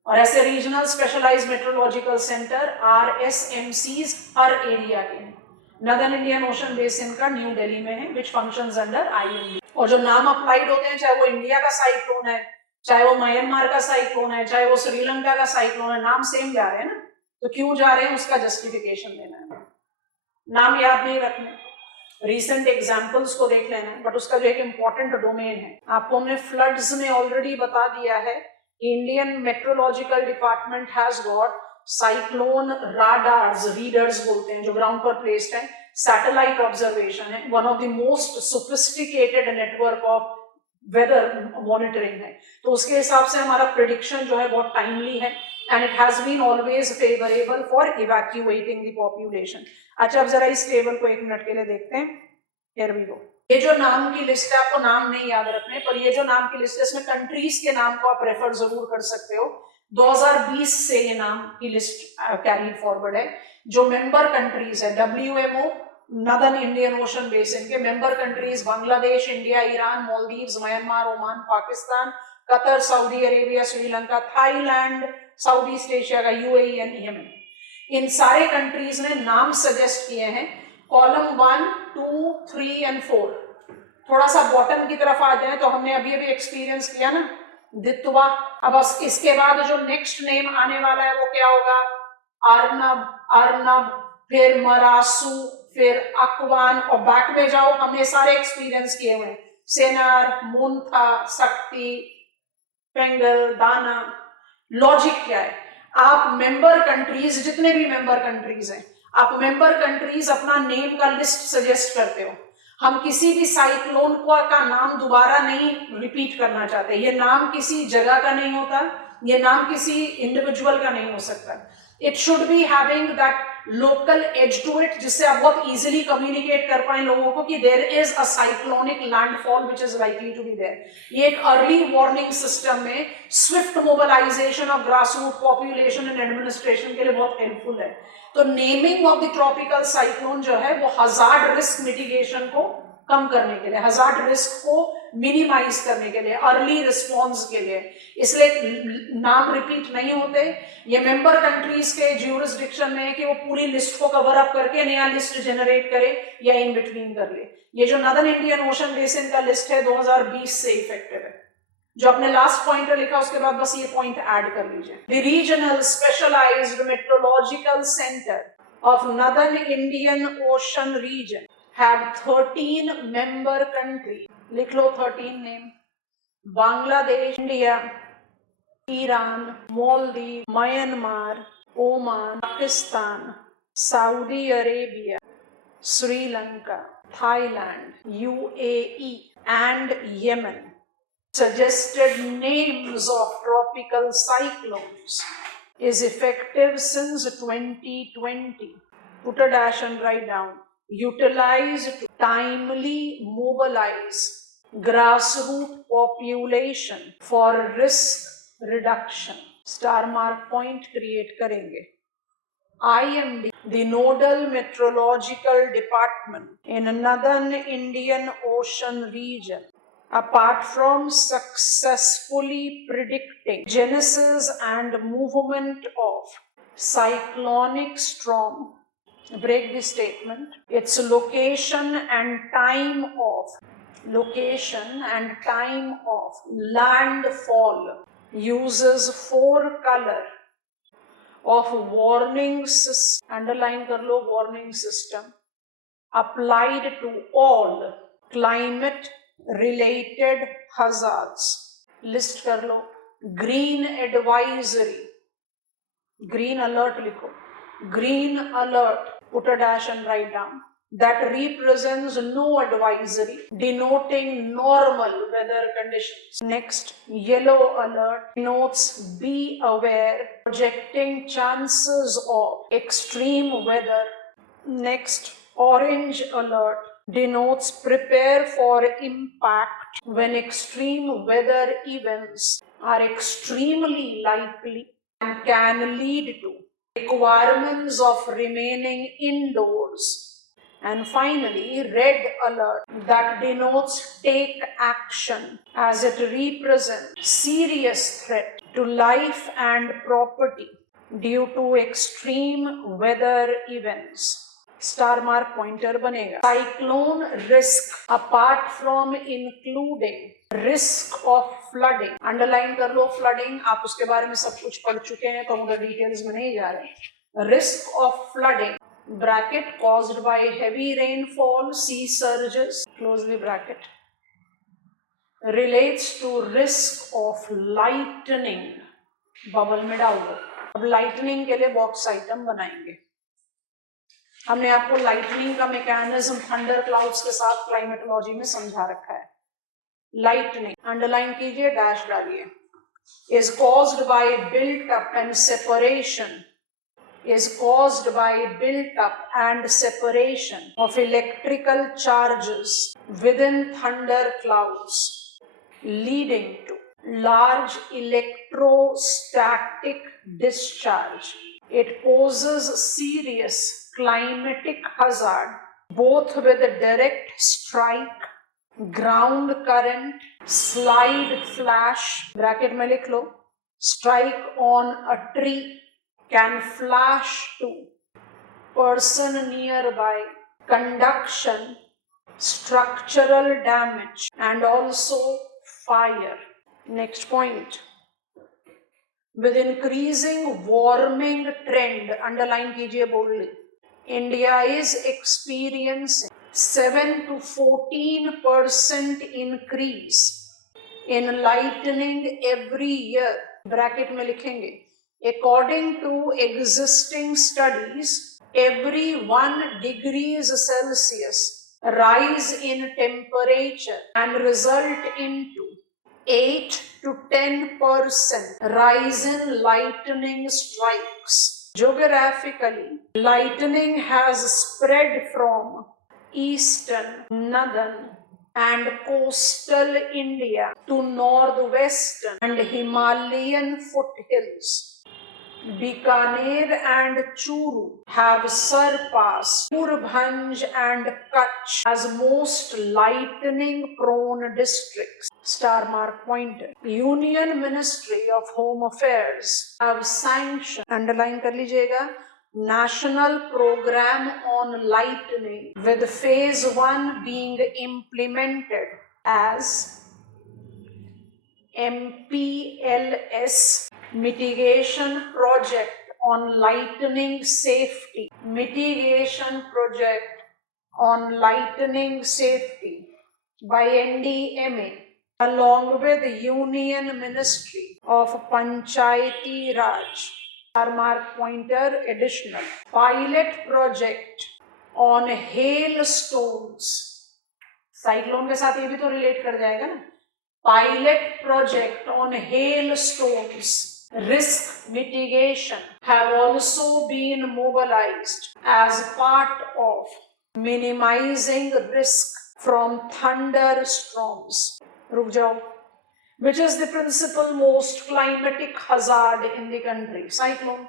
और ऐसे regional specialised meteorological centre RSMCs हर एरिया के हैं. नदर्न इंडियन ओशन बेसिन का न्यू दिल्ली में है, विच फंक्शंस अंडर IMD. और जो नाम अप्लाइड होते हैं, चाहे वो इंडिया का साइक्लोन है, चाहे वो म्यांमार का साइक्लोन है, चाहे वो श्रीलंका का साइक्लोन है, नाम सेम जा रहे हैं ना. तो क्यों जा रहे हैं उसका जस्टिफिकेशन देना है. नाम याद नहीं रखना, रिसेंट एग्जाम्पल्स को देख लेना है, बट उसका जो एक इंपॉर्टेंट डोमेन है आपको हमने फ्लड्स में ऑलरेडी बता दिया है. Indian Meteorological Department has got cyclone radars, readers बोलते हैं, जो ग्राउंड पर प्लेस्ड है, सैटेलाइट ऑब्जर्वेशन है, one of the most sophisticated network of weather monitoring है। तो उसके हिसाब से हमारा प्रिडिक्शन जो है बहुत टाइमली है and it has been always favourable for evacuating the population. अच्छा, अब जरा इस टेबल को 1 मिनट के लिए देखते हैं। Here we go. ये जो नाम की लिस्ट है, आपको नाम नहीं याद रखने, पर ये जो नाम की लिस्ट है इसमें कंट्रीज के नाम को आप रेफर जरूर कर सकते हो। 2020 से ये नाम की लिस्ट कैरी फॉरवर्ड है। जो मेंबर कंट्रीज है WMO northern Indian ocean basin के member countries Bangladesh, India, Iran, Maldives, Myanmar, Oman, Pakistan, Qatar, Saudi Arabia, Sri Lanka, Thailand, South East Asia का UAE एंड यमन, इन सारे कंट्रीज ने नाम सजेस्ट किए हैं। Column 1, 2, 3 and 4। थोड़ा सा बॉटम की तरफ आ जाए तो हमने अभी अभी एक्सपीरियंस किया ना दित्वा। अब इसके बाद जो नेक्स्ट नेम आने वाला है वो क्या होगा? अर्नब, फिर मरासू, फिर अकवान, और बैक में जाओ, हमने सारे एक्सपीरियंस किए हुए हैं। सेनार, मुंथा, शक्ति, पेंगल, दाना। लॉजिक क्या है? आप मेंबर कंट्रीज, जितने भी मेंबर कंट्रीज हैं, आप मेंबर कंट्रीज अपना नेम का लिस्ट सजेस्ट करते हो। हम किसी भी साइक्लोन का नाम दोबारा नहीं रिपीट करना चाहते। ये नाम किसी जगह का नहीं होता, ये नाम किसी इंडिविजुअल का नहीं हो सकता। It should be having that local edge to it, जिससे आप बहुत इजीली कम्युनिकेट कर पाए लोगों को कि there is a cyclonic landfall which is likely to be there. ये एक अर्ली वार्निंग सिस्टम में swift mobilisation of grass root population and administration के लिए बहुत हेल्पफुल है। तो naming of the tropical cyclone जो है वो हजार्ड रिस्क मिटिगेशन को कम करने के लिए, हजार्ड रिस्क को मिनिमाइज करने के लिए, अर्ली रिस्पॉन्स के लिए, इसलिए नाम रिपीट नहीं होते। ये मेंबर कंट्रीज के ज्यूरिसडिक्शन में है कि वो पूरी लिस्ट को कवर अप करके नया लिस्ट जनरेट करे या इन बिटवीन कर ले। ये जो नदर्न इंडियन ओशन बेसिन का लिस्ट है 2020 से इफेक्टिव है। जो आपने लास्ट पॉइंटर लिखा उसके बाद बस ये पॉइंट ऐड कर लीजिए। The regional specialised meteorological centre of northern Indian ocean region have 13 member countries. लिख लो 13 name. Bangladesh, India, Iran, Maldives, Myanmar, Oman, Pakistan, Saudi Arabia, Sri Lanka, Thailand, UAE and Yemen. Suggested names of tropical cyclones is effective since 2020. Put a dash and write down. Utilized to timely mobilize grassroots population for risk reduction. Star mark point create करेंगे। IMD, the nodal meteorological department in Northern Indian Ocean region, apart from successfully predicting genesis and movement of cyclonic storm, break the statement, its location and time of landfall uses 4 color of warning system, underline कर लो warning system, applied to all climate related hazards. List कर लो। green advisory, green alert लिखो, green alert, put a dash and write down, that represents no advisory, denoting normal weather conditions. Next, yellow alert denotes be aware, projecting chances of extreme weather. Next, orange alert denotes prepare for impact when extreme weather events are extremely likely and can lead to requirements of remaining indoors. And finally, red alert that denotes take action as it represents serious threat to life and property due to extreme weather events. Star mark pointer बनेगा। Cyclone risk apart from including risk of flooding, underline कर लो flooding, आप उसके बारे में सब कुछ पढ़ चुके हैं तो उधर डिटेल्स में नहीं जा रहे। risk of flooding bracket caused by heavy rainfall, sea surges, close the bracket, relates to risk of lightning, bubble में डाल दो, अब लाइटनिंग के लिए बॉक्स आइटम बनाएंगे। हमने आपको लाइटनिंग का मैकेनिज्म थंडर क्लाउड्स के साथ क्लाइमेटोलॉजी में समझा रखा है। लाइटनिंग अंडरलाइन कीजिए, डैश डालिए, is caused by built up and separation of electrical charges within thunder clouds, leading to large electrostatic discharge. It poses serious climatic hazard both with direct strike, ground current, slide flash, bracket में लिख लो, strike on a tree, can flash to person nearby, conduction, structural damage, and also fire. Next point. With increasing warming trend, underline कीजिए boldly, India is experiencing 7 to 14% increase in lightning every year. Bracket में लिखेंगे, according to existing studies, every 1 degrees Celsius rise in temperature and result into 8 to 10% rise in lightning strikes. Geographically, lightning has spread from eastern, northern, and coastal India to northwestern and Himalayan foothills. Bikaner and Churu have surpassed Murbhanj and Kutch as most lightning prone districts. Star mark pointer. Union Ministry of Home Affairs have sanctioned, underline कर लीजिएगा, National Program on Lightning, with phase 1 being implemented as MPLS, Mitigation Project on Lightning Safety, Mitigation Project on Lightning Safety by NDMA, along with the Union Ministry of Panchayati Raj. Mark pointer additional. Pilot project on hailstones. Cyclone के साथ ये भी तो relate कर जाएगा ना. Pilot project on hailstones risk mitigation have also been mobilized as part of minimizing risk from thunderstorms. रुक जाओ. Which is the principal most climatic hazard in the country? Cyclone.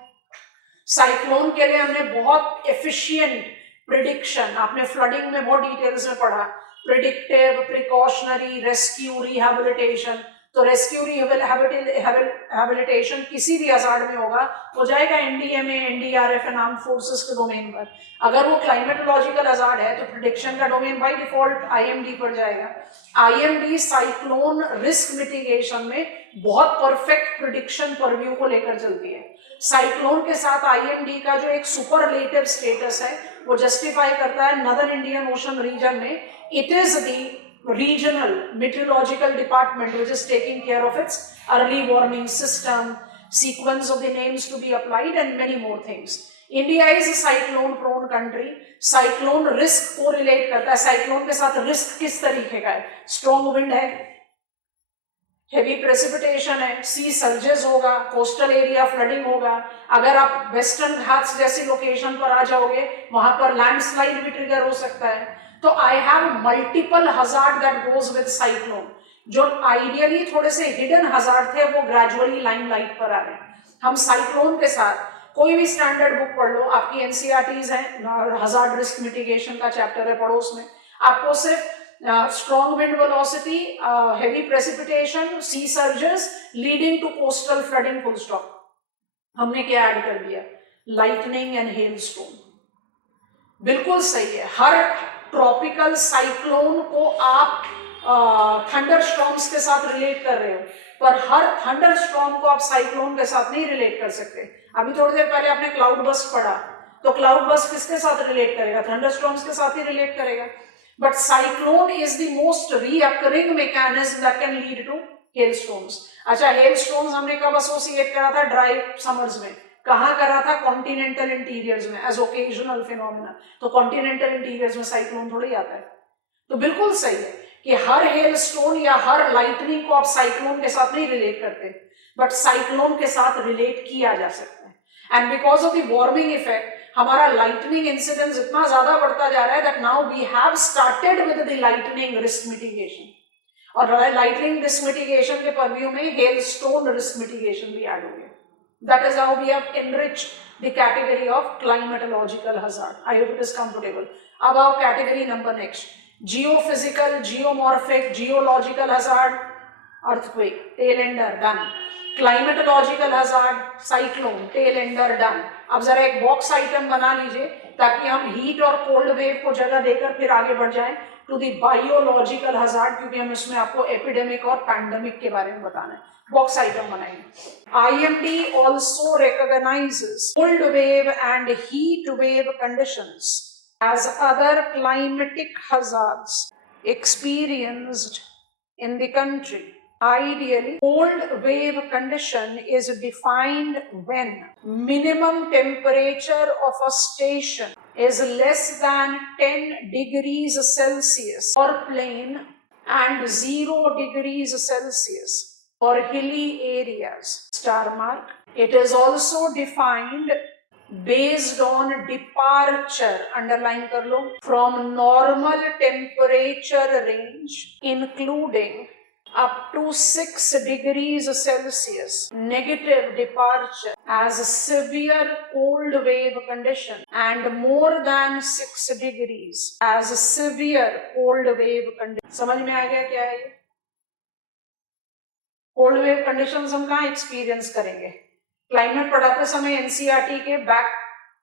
Cyclone के लिए हमने बहुत एफिशिएंट प्रिडिक्शन, आपने flooding में बहुत details में पढ़ा, प्रिडिक्टिव, प्रिकॉशनरी, रेस्क्यू, रिहैबिलिटेशन. तो रेस्क्यू, रिहैबिलिटेशन किसी भी हजार्ड में होगा, वो जाएगा NDMA, NDRF and armed forces के डोमेन पर. अगर वो क्लाइमेटोलॉजिकल हजार्ड है तो प्रिडिक्शन का डोमेन बाय डिफॉल्ट आईएमडी पर जाएगा. आईएमडी साइक्लोन रिस्क मिटिगेशन में बहुत परफेक्ट प्रिडिक्शन परव्यू को लेकर चलती है. साइक्लोन के साथ आईएमडी का जो एक सुपरलेटिव स्टेटस है वो जस्टिफाई करता है नॉर्दर्न इंडियन ओशन रीजन में it is the regional meteorological department which is taking care of its early warning system, sequence of the names to be applied and many more things. India is a cyclone prone country. cyclone risk को relate करता है. cyclone के साथ risk किस तरीके का है? strong wind है, heavy precipitation है, sea surges होगा, coastal area flooding होगा. अगर आप western घाट्स जैसी लोकेशन पर आ जाओगे वहां पर लैंडस्लाइड भी ट्रिगर हो सकता है. तो I have multiple hazard that goes with cyclone. जो आइडियली थोड़े से हिडन हजार्ड थे वो ग्रेजुअली लाइमलाइट पर आ रहे हैं. हम साइक्लोन के साथ कोई भी स्टैंडर्ड बुक पढ़ लो, आपकी एनसीईआरटीज हैं, हजार्ड रिस्क मिटिगेशन का चैप्टर है, पढ़ो. उसमें आपको सिर्फ strong wind velocity, heavy precipitation, sea surges leading to coastal flooding, full stop. हमने क्या ऐड कर दिया? Lightning and hailstone. बिल्कुल सही है. हर ट्रॉपिकल साइक्लोन को आप थंडरस्टॉर्म्स के साथ रिलेट कर रहे हो, पर हर थंडरस्टॉर्म को आप साइक्लोन के साथ नहीं रिलेट कर सकते. अभी थोड़ी देर पहले आपने क्लाउड बस्ट पढ़ा, तो क्लाउड बस्ट किसके साथ रिलेट करेगा? थंडरस्टॉर्म्स के साथ ही रिलेट करेगा. But cyclone is the most recurring mechanism that can lead to hailstorms. अच्छा, हेलस्टॉर्म्स हमने कब एसोसिएट करा था? ड्राई समर्स में. कहाँ करा था? कॉन्टिनेंटल इंटीरियर्स में एज ओकेजनल फिनोमिना। तो कॉन्टिनेंटल इंटीरियर्स में साइक्लोन थोड़ी आता है। तो बिल्कुल सही है कि हर हेल स्टोन या हर लाइटनिंग को आप साइक्लोन के साथ नहीं रिलेट करते, बट साइक्लोन के साथ रिलेट किया जा सकता है। And because of the warming effect हमारा लाइटनिंग इंसिडेंस इतना ज्यादा बढ़ता जा रहा है that now we have started with the lightning risk mitigation, और लाइटनिंग रिस्क मिटिगेशन के परव्यू में हेल स्टोन रिस्क मिटिगेशन भी ऐड हो गया। That is how we have enriched the category of climatological hazard. I hope it is comfortable. अब आओ category number next, geophysical, geomorphic, geological hazard, earthquake, tail ender, done. Climatological hazard, cyclone, tail ender, done. अब जरा एक box item बना लीजिए ताकि हम heat और कोल्ड वेव को जगह देकर फिर आगे बढ़ जाएं टू दी बायोलॉजिकल हजार्ड, क्योंकि हम इसमें आपको एपिडेमिक और पैंडेमिक के बारे में बताना है। बॉक्स आइटम बनाएंगे। IMD also recognises cold wave and heat wave conditions as other climatic hazards experienced in the country. Ideally, cold wave condition is defined when minimum temperature of a station is less than 10 degrees Celsius for plain and 0 degrees Celsius for hilly areas. Star mark. It is also defined based on departure, underline कर लो, from normal temperature range including up to 6 degrees Celsius negative departure as severe cold wave condition and more than 6 degrees as severe cold wave condition। समझ में आ गया क्या है ये? Cold wave conditions हम कहाँ experience करेंगे? क्लाइमेट पढ़ाते समय एनसीईआरटी के बैक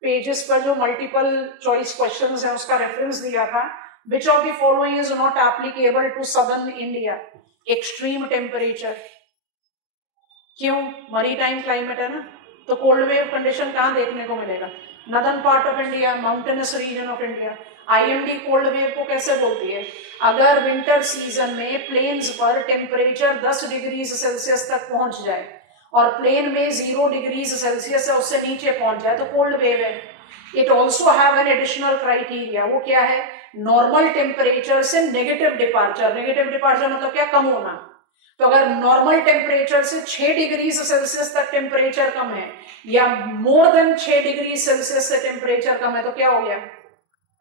पेजेस पर जो मल्टीपल चॉइस क्वेश्चंस है उसका रेफरेंस दिया था। Which of the following is not applicable to southern India? Extreme temperature. क्यों? मरीटाइम क्लाइमेट है ना, तो कोल्ड वेव कंडीशन कहाँ देखने को मिलेगा? Northern part of India, mountainous region of India. IMD cold wave को कैसे बोलती है? अगर विंटर सीजन में प्लेन्स पर टेम्परेचर 10 डिग्री सेल्सियस तक पहुंच जाए और प्लेन में 0 डिग्री सेल्सियस है उससे नीचे पहुंच जाए तो कोल्ड वेव है। It also have an additional criteria. वो क्या है? नॉर्मल टेम्परेचर से नेगेटिव डिपार्चर। नेगेटिव डिपार्चर मतलब क्या? कम होना। तो अगर नॉर्मल टेम्परेचर से 6 डिग्री सेल्सियस तक टेम्परेचर कम है या मोर देन 6 डिग्री सेल्सियस से टेम्परेचर कम है तो क्या हो गया?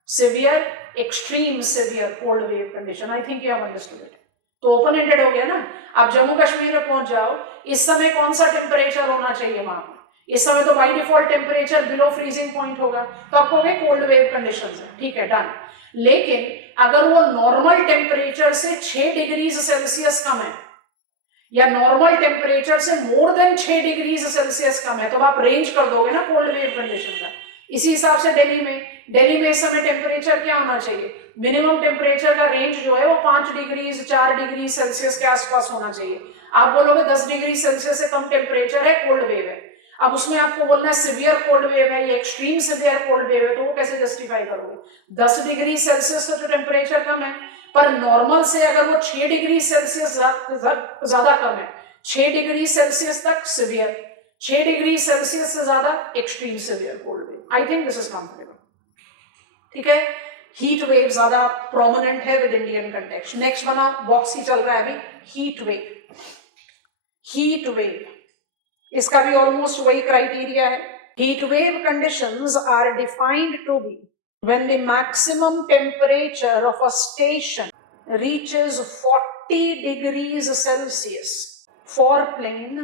Severe, extreme severe cold wave condition. I think you have understood it. तो ओपन एंडेड हो गया ना। आप जम्मू कश्मीर में पहुंच जाओ, इस समय कौन सा टेम्परेचर होना चाहिए वहां पर? इस समय तो by default temperature below freezing point होगा, तो आपको कहोगे कोल्ड वेव कंडीशंस है। ठीक है, डन। लेकिन अगर वो नॉर्मल टेम्परेचर से 6 डिग्री सेल्सियस कम है या नॉर्मल टेम्परेचर से मोर देन 6 डिग्री सेल्सियस कम है तो आप रेंज कर दोगे ना कोल्ड वेव कंडीशन का। इसी हिसाब से दिल्ली में इस समय टेम्परेचर क्या होना चाहिए? मिनिमम टेम्परेचर का रेंज जो है वो 5 डिग्री 4 डिग्री सेल्सियस के आसपास होना चाहिए। आप बोलोगे 10 डिग्री सेल्सियस से कम टेम्परेचर है, कोल्ड वेव है। अब उसमें आपको बोलना है सिवियर कोल्ड वेव है या एक्सट्रीम सिवियर कोल्ड वेव है, तो वो कैसे जस्टिफाई करोगे? 10 डिग्री सेल्सियस का जो टेम्परेचर कम है पर नॉर्मल से अगर वो 6 डिग्री सेल्सियस ज्यादा कम है, 6 डिग्री सेल्सियस तक सिवियर, 6 डिग्री सेल्सियस से ज्यादा extreme severe cold wave. I think this is comfortable. ठीक है, हीट वेव ज्यादा प्रोमिनेंट है विद इंडियन कंटेक्स्ट। नेक्स्ट बना, बॉक्स ही चल रहा है अभी, हीट वेव। हीट वेव, इसका भी ऑलमोस्ट वही क्राइटेरिया है। Heat wave conditions are defined to be when the maximum temperature of a station reaches 40 degrees Celsius for plain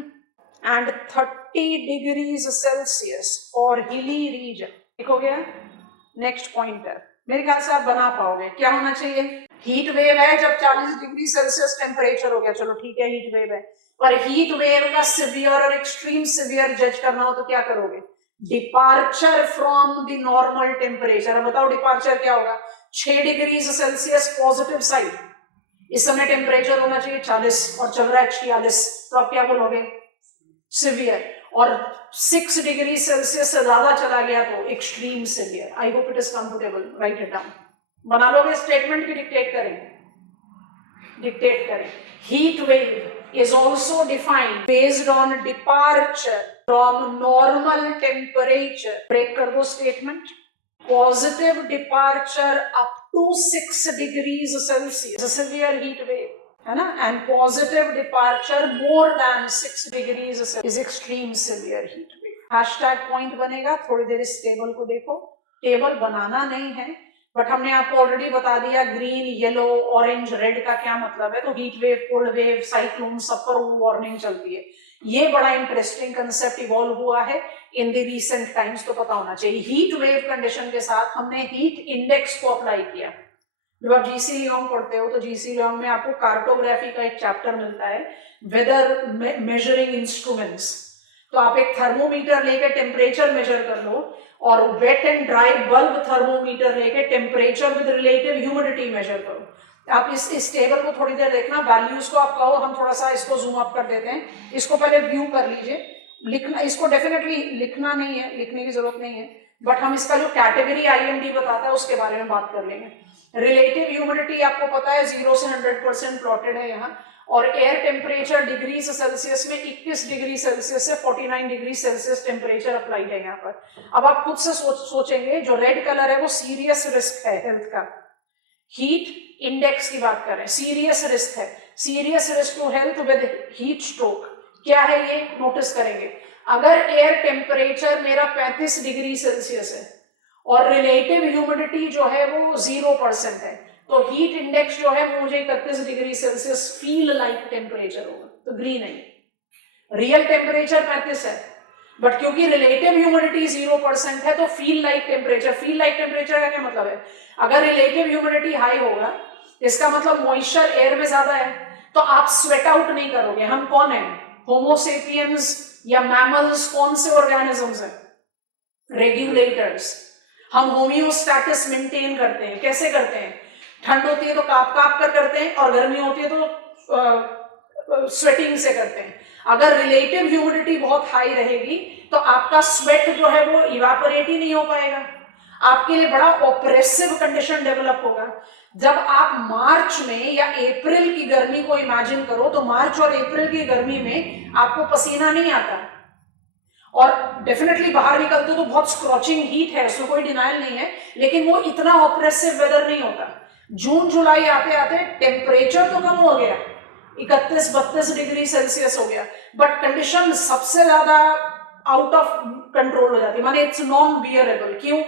and 30 degrees Celsius for hilly region। ठीक हो गया? Next pointer मेरे ख्याल से आप बना पाओगे। क्या होना चाहिए? हीट वेव है जब 40 डिग्री सेल्सियस टेम्परेचर हो गया, चलो ठीक है हीट वेव है, पर हीट वेव का सिवियर और एक्सट्रीम सिवियर जज करना हो तो क्या करोगे? Departure from the normal temperature. अब बताओ डिपार्चर क्या होगा? 6 डिग्री सेल्सियस पॉजिटिव साइड, इस समय टेम्परेचर होना चाहिए 40 और चल रहा है 46, तो आप क्या बोलोगे? सिवियर। और 6 डिग्री सेल्सियस से ज्यादा चला गया तो extreme severe. I hope it is comfortable, right it down. बना लोगे स्टेटमेंट की डिक्टेट करें? डिक्टेट करें। Heat wave is also defined based on departure from normal temperature. Break kar do statement. Positive departure up to 6 degrees Celsius, a severe heat wave, है ना, and positive departure more than 6 degrees Celsius is extreme severe heat wave. Hashtag point बनेगा, थोड़ी देर इस table को देखो, table बनाना नहीं है, but हमने आपको ऑलरेडी बता दिया ग्रीन, येलो, ऑरेंज, रेड का क्या मतलब है, तो heat wave, cold wave, cyclone, सब पर वार्निंग चलती है। ये बड़ा इंटरेस्टिंग कंसेप्ट इवॉल्व हुआ है इन द रीसेंट टाइम्स, तो पता होना चाहिए। हीट वेव कंडीशन के साथ हमने हीट इंडेक्स को अप्लाई किया। जब आप जीसी लियोंग पढ़ते हो तो जीसी लियोंग में आपको कार्टोग्राफी का एक चैप्टर मिलता है, वेदर मेजरिंग इंस्ट्रूमेंट्स। तो आप एक थर्मोमीटर लेके टेम्परेचर मेजर कर लो और wet and dry bulb thermometer लेके temperature with relative humidity measure करो। आप इस टेबल को थोड़ी देर देखना, वैल्यूज को आप कहो, हम थोड़ा सा इसको जूम अप कर देते हैं, इसको पहले व्यू कर लीजिए। लिखना, इसको डेफिनेटली लिखना नहीं है, लिखने की जरूरत नहीं है, बट हम इसका जो कैटेगरी आईएमडी बताता है उसके बारे में बात कर लेंगे। रिलेटिव ह्यूमिडिटी आपको पता है 0 से 100% प्लॉटेड है यहाँ, और एयर टेम्परेचर डिग्री सेल्सियस में 21 डिग्री सेल्सियस से 49 डिग्री सेल्सियस टेम्परेचर अप्लाइड है यहाँ पर। अब आप खुद से सोचेंगे, जो रेड कलर है वो सीरियस रिस्क है हेल्थ का। हीट इंडेक्स की बात कर रहे हैं, सीरियस रिस्क है, serious risk to health with heat stroke. क्या है ये, नोटिस करेंगे। अगर एयर टेम्परेचर मेरा 35 डिग्री सेल्सियस है और रिलेटिव ह्यूमिडिटी जो है वो 0% है, तो हीट इंडेक्स जो है वो मुझे 31 degree Celsius feel like temperature होगा, तो ग्रीन है। रियल टेम्परेचर 35 है, बट क्योंकि रिलेटिव ह्यूमिडिटी 0% है तो feel like temperature. Feel like temperature का क्या मतलब है, अगर रिलेटिव ह्यूमिडिटी हाई होगा इसका मतलब मॉइस्चर एयर में ज्यादा है, तो आप स्वेट आउट नहीं करोगे। हम कौन है, होमोसेपियंस या मैमल्स, कौन से ऑर्गेनिजम्स हैं, रेगुलेटर्स। हम होम्योस्टैटिस मेंटेन करते हैं। कैसे करते हैं, ठंड होती है तो काप काप कर करते हैं, और गर्मी होती है तो स्वेटिंग से करते हैं। अगर रिलेटिव ह्यूमिडिटी बहुत हाई रहेगी तो आपका स्वेट जो है वो इवापोरेट ही नहीं हो पाएगा, आपके लिए बड़ा ऑप्रेसिव कंडीशन डेवलप होगा। जब आप मार्च में या अप्रैल की गर्मी को इमेजिन करो, तो मार्च और अप्रैल की गर्मी में आपको पसीना नहीं आता, और डेफिनेटली बाहर निकलते तो बहुत स्क्रॉचिंग हीट है, उसमें कोई डिनाइल नहीं है, लेकिन वो इतना ऑप्रेसिव वेदर नहीं होता। जून जुलाई आते आते टेम्परेचर तो कम हो गया, 31-32 डिग्री सेल्सियस हो गया, बट कंडीशन सबसे ज्यादा आउट ऑफ कंट्रोल हो जाती है, माने इट्स नॉन बियरेबल। क्यों,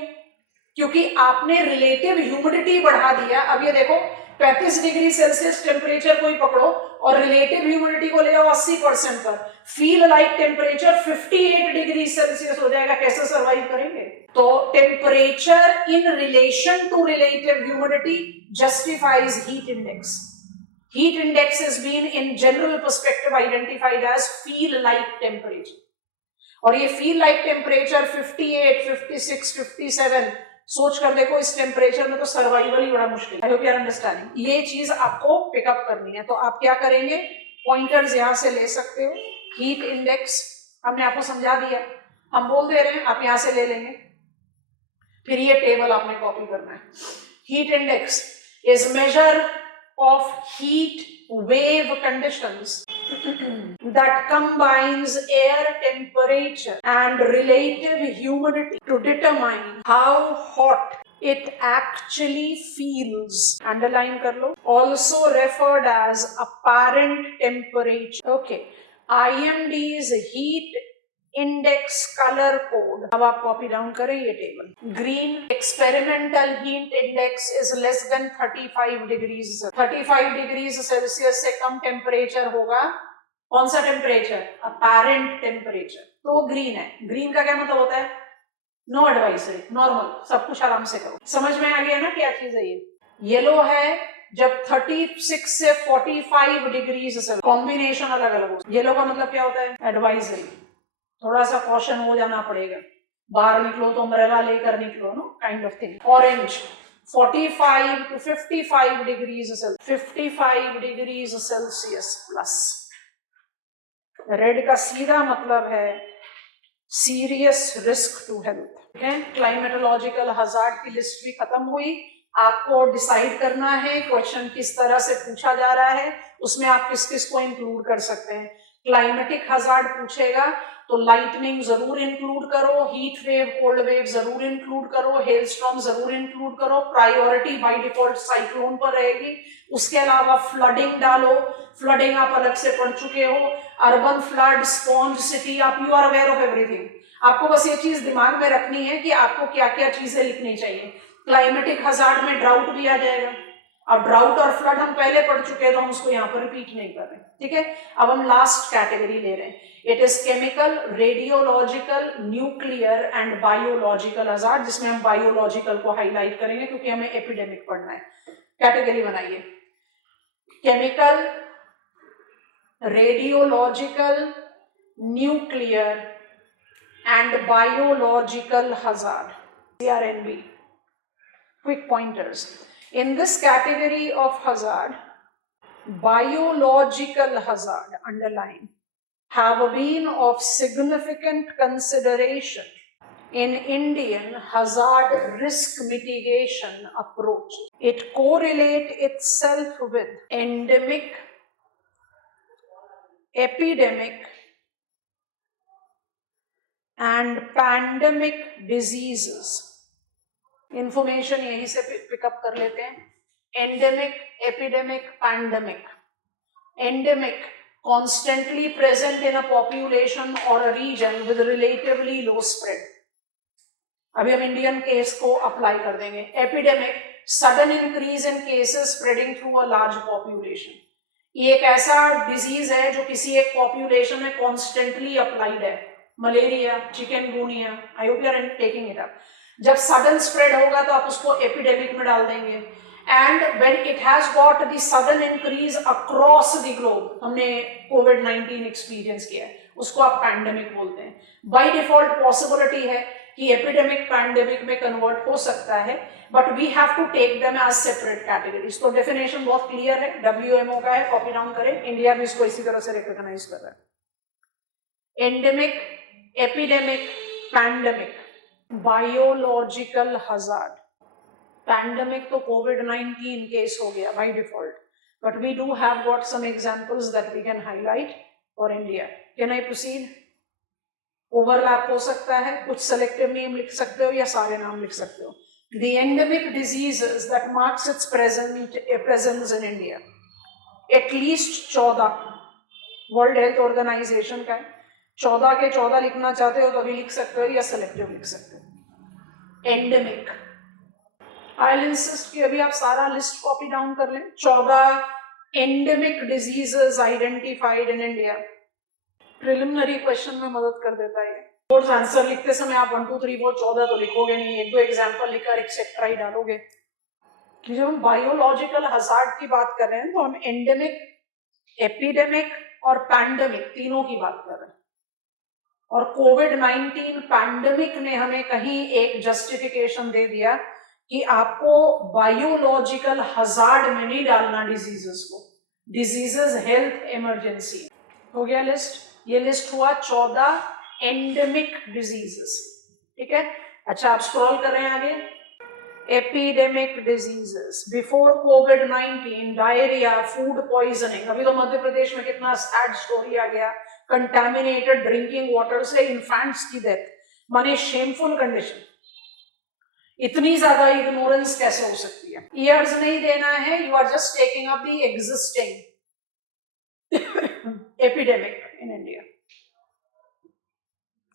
क्योंकि आपने रिलेटिव ह्यूमिडिटी बढ़ा दिया। अब ये देखो 35 डिग्री सेल्सियस टेम्परेचर को ही पकड़ो और रिलेटिव ह्यूमिडिटी को ले आओ 80% पर, feel like temperature 58 degree Celsius हो जाएगा। कैसे सर्वाइव करेंगे? तो temperature in relation to relative humidity justifies heat index. Heat index has been in general perspective identified as feel like temperature, और ये feel like temperature 58, 56, 57 सोच कर देखो, इस टेम्परेचर में तो सर्वाइवल ही बड़ा मुश्किल है। I hope you are understanding. ये चीज आपको पिकअप करनी है, तो आप क्या करेंगे, पॉइंटर्स यहां से ले सकते हो। हीट इंडेक्स हमने आपको समझा दिया, हम बोल दे रहे हैं, आप यहां से ले लेंगे, फिर ये टेबल आपने कॉपी करना है। Heat index is measure of heat wave conditions that combines air temperature and relative humidity to determine how hot it actually feels. Underline kar lo. Also referred as apparent temperature. Okay. IMD's heat index colour code. अब आप copy down करें ये table. Green, experimental heat index is less than 35 degrees. 35 degrees Celsius से कम temperature होगा, कौन सा temperature, apparent temperature, तो green है। ग्रीन का क्या मतलब होता है, नो एडवाइजरी, नॉर्मल, सब कुछ आराम से करो। समझ में आ गया ना क्या चीज है ये। येलो है जब 36 से 45 डिग्रीज से, कॉम्बिनेशन अलग अलग हो। येलो का मतलब क्या होता है, एडवाइजरी, थोड़ा सा कॉशन हो जाना पड़ेगा, बाहर निकलो तो अम्ब्रेला लेकर निकलो, no kind of thing. Orange 45 to 55 degrees Celsius, 55 degrees Celsius plus. Red का सीधा मतलब है serious risk to health. Climatological hazard की लिस्ट भी खत्म हुई, आपको डिसाइड करना है क्वेश्चन किस तरह से पूछा जा रहा है, उसमें आप किस किस को इंक्लूड कर सकते हैं। क्लाइमेटिक हजार्ड पूछेगा तो लाइटनिंग जरूर इंक्लूड करो, हीट वेव, कोल्ड वेव जरूर इंक्लूड करो, हेल स्टॉर्म जरूर इंक्लूड करो, प्रायोरिटी बाय डिफॉल्ट साइक्लोन पर रहेगी। उसके अलावा फ्लडिंग डालो, फ्लडिंग आप अलग से पढ़ चुके हो, अर्बन फ्लड, स्पॉन्ज सिटी, आप you are aware of everything. आपको बस ये चीज दिमाग में रखनी है कि आपको क्या क्या चीजें लिखनी चाहिए। क्लाइमेटिक हजार्ड में ड्राउट भी आ जाएगा, अब ड्राउट और फ्लड हम पहले पढ़ चुके हैं तो हम उसको यहाँ पर रिपीट नहीं कर रहे, ठीक है। अब हम लास्ट कैटेगरी ले रहे हैं, it is chemical, radiological, nuclear and biological hazard, जिसमें हम बायोलॉजिकल को हाईलाइट करेंगे क्योंकि हमें एपिडेमिक पढ़ना है। कैटेगरी बनाइए, chemical, radiological, nuclear and biological hazard, CRNB. Quick pointers. In this category of hazard, biological hazard, underline, have been of significant consideration in Indian hazard risk mitigation approach. It correlates itself with endemic, epidemic, and pandemic diseases. Information यहीं से pickup कर लेते हैं, endemic, epidemic, pandemic. Endemic, constantly present in a population or a region with relatively low spread. अभी हम Indian case को apply कर देंगे। Epidemic, sudden increase in cases spreading through a large population. ये एक ऐसा डिजीज है जो किसी एक पॉपुलेशन में कॉन्स्टेंटली अप्लाइड है, malaria, chikungunya, I hope you are taking it up. जब सडन स्प्रेड होगा तो आप उसको एपिडेमिक में डाल देंगे, and when it has got the sudden increase across the globe, हमने कोविड-19 एक्सपीरियंस किया है, उसको आप पैंडेमिक बोलते हैं। बाय डिफॉल्ट पॉसिबिलिटी है कि एपिडेमिक पैंडेमिक में कन्वर्ट हो सकता है, but we have to take them as separate categories. तो डेफिनेशन बहुत क्लियर है, WMO का है, कॉपी डाउन करें, इंडिया भी इसको इसी तरह से रिकॉग्नाइज कर रहा है। Endemic, epidemic, pandemic, biological hazard. Pandemic तो कोविड-19 केस हो गया by default, but we do have got some examples that we can highlight for India. Can I proceed? Overlap हो सकता है, कुछ सेलेक्टिव नेम लिख सकते हो या सारे नाम लिख सकते हो। The endemic diseases that marks its presence in India, at least 14 world health organisation का है, 14 के 14 लिखना चाहते हो तो अभी लिख सकते हो या सेलेक्टिव लिख सकते हो। एंडेमिक, आई इंसिस्ट कि अभी आप सारा लिस्ट कॉपी डाउन कर लें। 14 endemic diseases identified in India. Preliminary question में मदद कर देता है। बोर्ड आंसर लिखते समय आप 1 2 3 4 14 तो लिखोगे नहीं, एक दो एग्जांपल लिखकर एक्सेट्रा ही डालोगे। कि जब हम बायोलॉजिकल हजार्ड की बात कर रहे हैं तो हम एंडेमिक, एपिडेमिक और पैंडेमिक तीनों की बात कर रहे हैं, और कोविड-19 पैंडेमिक ने हमें कहीं एक जस्टिफिकेशन दे दिया कि आपको बायोलॉजिकल हजार्ड में नहीं डालना डिजीजेस को, डिजीजेस हेल्थ इमरजेंसी। हो गया लिस्ट? ये लिस्ट हुआ 14 एंडेमिक डिजीजेस, ठीक है। अच्छा, आप स्क्रॉल कर रहे हैं आगे। एपिडेमिक डिजीजेस बिफोर कोविड-19, डायरिया, फूड पॉइजनिंग। अभी तो मध्य प्रदेश में कितना सैड स्टोरी आ गया, कंटामिनेटेड ड्रिंकिंग वाटर से इन्फेंट्स की डेथ, माने शेमफुल कंडीशन। इतनी ज्यादा इग्नोरेंस कैसे हो सकती है? ईयर्स नहीं देना है, you are just taking up the existing epidemic in India.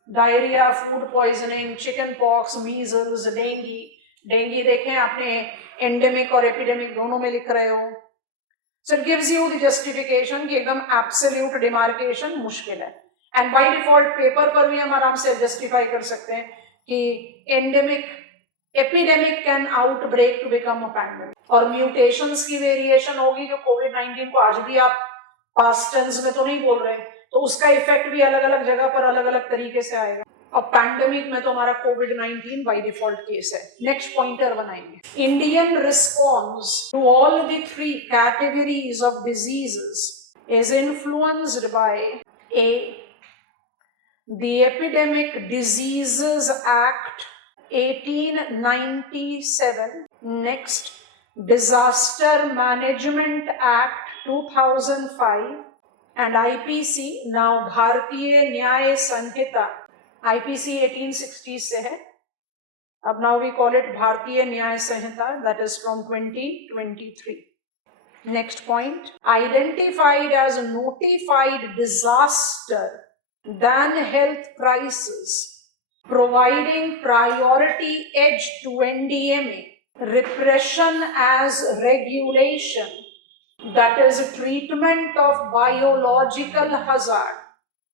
Diarrhoea, food poisoning, chicken pox, measles, dengue. Dengue देखें आपने, एंडेमिक और एपिडेमिक दोनों में लिख रहे हो। So it gives you the justification कि एकदम एब्सोल्यूट डिमार्केशन मुश्किल है, एंड बाय डिफॉल्ट पेपर पर भी हम आराम से जस्टिफाई कर सकते हैं कि endemic, epidemic can outbreak to become a pandemic, और म्यूटेशंस की वेरिएशन होगी जो कोविड-19 को आज भी आप पास्ट टेंस में तो नहीं बोल रहे, तो उसका इफेक्ट भी अलग अलग जगह पर अलग अलग तरीके से आएगा। और पैंडेमिक में तो हमारा कोविड-19 बाय डिफॉल्ट केस है। नेक्स्ट पॉइंटर बनाएंगे, Indian response to all the 3 categories of diseases is influenced by a, the epidemic diseases act 1897 Next, Disaster Management Act 2005 and IPC, now Bharatiya Nyaya Sanhita. IPC 1860 से है, अब now we call it Bharatiya Nyaya Sanhita, that is from 2023. Next point, identified as a notified disaster than health crisis, providing priority edge to NDMA, repression as regulation, that is treatment of biological hazard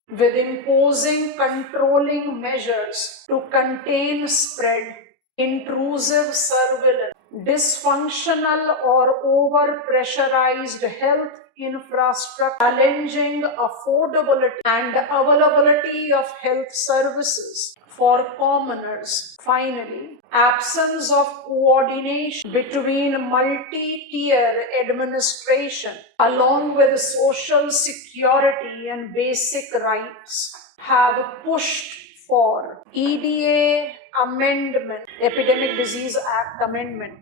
with imposing controlling measures to contain spread, intrusive surveillance, dysfunctional or over-pressurized health infrastructure, challenging affordability and availability of health services for commoners. Finally, absence of coordination between multi-tier administration along with social security and basic rights have pushed for EDA amendment, Epidemic Disease Act Amendment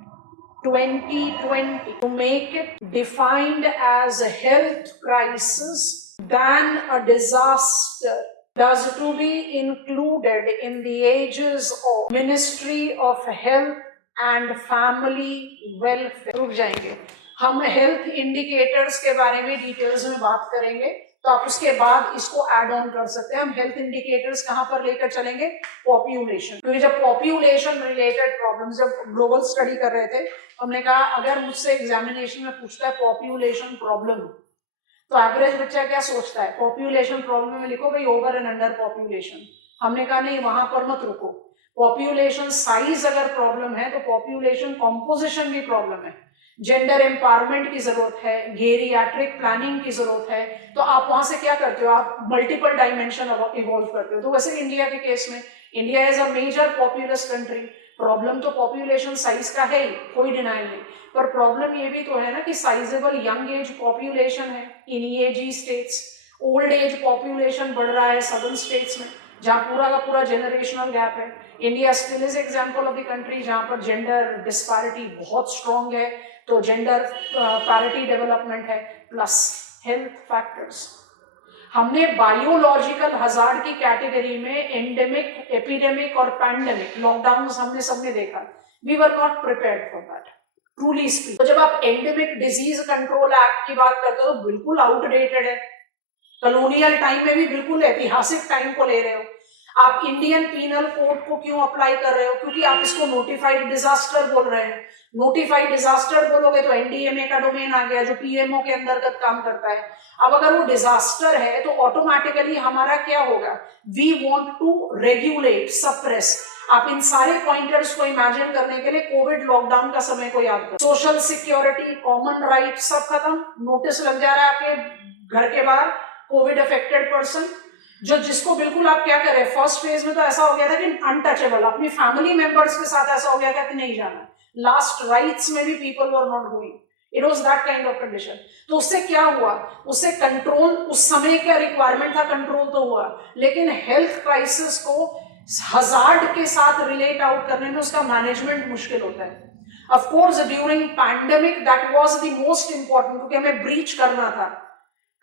2020, to make it defined as a health crisis than a disaster, thus to be included in the aegis of Ministry of Health and Family Welfare. रुक जाएंगे, हम health indicators के बारे में details में बात करेंगे, तो आप उसके बाद इसको ऐड ऑन कर सकते हैं. हम हेल्थ इंडिकेटर्स कहां पर लेकर चलेंगे? पॉपुलेशन, क्योंकि जब पॉपुलेशन रिलेटेड प्रॉब्लम्स, जब ग्लोबल स्टडी कर रहे थे, हमने कहा अगर मुझसे एग्जामिनेशन में पूछता है पॉपुलेशन प्रॉब्लम, तो एवरेज बच्चा क्या सोचता है? पॉपुलेशन प्रॉब्लम में लिखो भाई ओवर एंड अंडर पॉपुलेशन. हमने कहा नहीं, वहां पर मत रुको. पॉपुलेशन साइज अगर प्रॉब्लम है तो पॉपुलेशन कॉम्पोजिशन भी प्रॉब्लम है. जेंडर एम्पावरमेंट की जरूरत है, गेरियाट्रिक प्लानिंग की जरूरत है. तो आप वहां से क्या करते हो? आप मल्टीपल डायमेंशन इवॉल्व करते हो. तो वैसे इंडिया के केस में, India is a major populous country. Problem तो पॉपुलेशन साइज का है ही, कोई डिनाइल नहीं, पर प्रॉब्लम ये भी तो है ना कि साइजेबल यंग एज पॉपुलेशन है in EAG states. Old age population बढ़ रहा है सदर्न स्टेट्स में, जहां पूरा का पूरा जनरेशनल गैप है. India still is example of the country जहां पर जेंडर डिस्पैरिटी बहुत स्ट्रांग है. तो जेंडर पैरिटी डेवलपमेंट है, प्लस हेल्थ फैक्टर्स. हमने बायोलॉजिकल हजार्ड की कैटेगरी में एंडेमिक, एपिडेमिक और पैंडेमिक लॉकडाउन हमने सबने देखा. We were not prepared for that, truly speak. तो जब आप एंडेमिक डिजीज कंट्रोल एक्ट की बात करते हो तो बिल्कुल आउटडेटेड है. कॉलोनियल टाइम में भी बिल्कुल ऐतिहासिक टाइम को ले रहे हो. आप इंडियन पीनल कोड को क्यों अप्लाई कर रहे हो? क्योंकि आप इसको नोटिफाइड डिजास्टर बोल रहे हैं. नोटिफाइड डिजास्टर बोलोगे तो एनडीएमए का डोमेन आ गया जो पीएमओ के अंतर्गत काम करता है. अब अगर वो डिजास्टर है तो ऑटोमेटिकली हमारा क्या होगा? We want to regulate, suppress. आप इन सारे पॉइंटर्स को इमेजिन करने के लिए कोविड लॉकडाउन का समय को याद करो. सोशल सिक्योरिटी, कॉमन राइट सब खत्म. नोटिस लग जा रहा है आपके घर के बाहर, कोविड अफेक्टेड पर्सन, जो जिसको बिल्कुल आप क्या करें. फर्स्ट फेज में तो ऐसा हो गया था कि अनटचेबल, अपनी फैमिली मेंबर्स के साथ ऐसा हो गया था कि नहीं जाना. लास्ट राइट्स में भी people were not going. It was that kind of condition. तो उससे क्या हुआ? उससे कंट्रोल, उस समय क्या रिक्वायरमेंट था, कंट्रोल तो हुआ, लेकिन हेल्थ क्राइसिस को हजार्ड के साथ रिलेट आउट करने में उसका मैनेजमेंट मुश्किल होता है. Of course during pandemic that was the most important, क्योंकि हमें ब्रीच करना था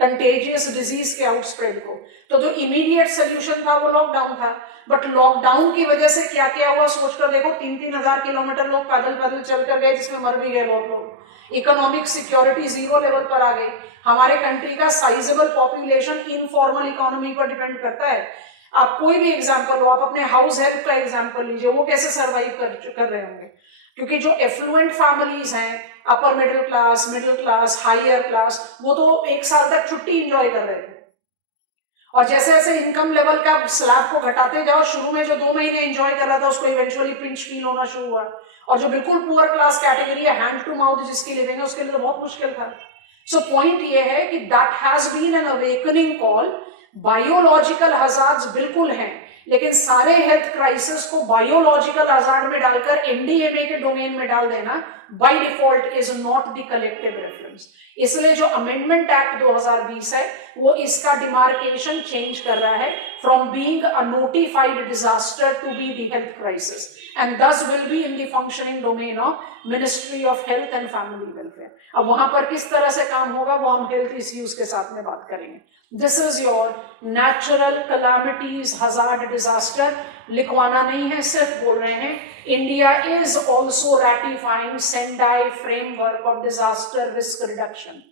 कंटेजियस डिजीज के आउटस्प्रेड को. तो जो इमीडिएट सोल्यूशन था वो लॉकडाउन था. बट लॉकडाउन की वजह से क्या क्या हुआ सोचकर देखो. 3,000 किलोमीटर लोग पैदल पैदल चलकर गए, जिसमें मर भी गए बहुत लोग. इकोनॉमिक सिक्योरिटी जीरो लेवल पर आ गई. हमारे कंट्री का साइजेबल पॉपुलेशन इनफॉर्मल इकोनॉमी पर डिपेंड करता है. आप कोई भी एग्जाम्पल लो, आप अपने हाउस हेल्प का एग्जाम्पल लीजिए, वो कैसे सर्वाइव कर रहे होंगे. क्योंकि जो एफ्लुएंट फैमिलीज हैं, upper middle class, higher class, वो तो एक साल तक छुट्टी एंजॉय कर रहे थे. और जैसे जैसे इनकम लेवल का स्लैब को घटाते जाओ, शुरू में जो 2 महीने एंजॉय कर रहा था उसको इवेंचुअली पिंच फील होना शुरू हुआ. और जो बिल्कुल पुअर क्लास कैटेगरी है, हैंड टू माउथ जिसकी लिविंग है, उसके लिए तो बहुत मुश्किल था. सो पॉइंट ये है कि that has been an awakening call. Biological hazards बिल्कुल हैं, लेकिन सारे हेल्थ क्राइसिस को बायोलॉजिकल हजार्ड में डालकर एनडीएमए के डोमेन में डाल देना by default is not the collective reference. इसलिए जो अमेंडमेंट एक्ट 2020 है वो इसका डिमार्केशन चेंज कर रहा है from being a notified disaster to be the health crisis, and thus will be in the functioning domain of Ministry of Health and Family Welfare. अब वहां पर किस तरह से काम होगा वो हम हेल्थ इश्यूज के साथ में बात करेंगे. This is your natural calamities hazard disaster. लिखवाना नहीं है, सिर्फ बोल रहे हैं. India is also ratifying Sendai Framework of Disaster Risk Reduction.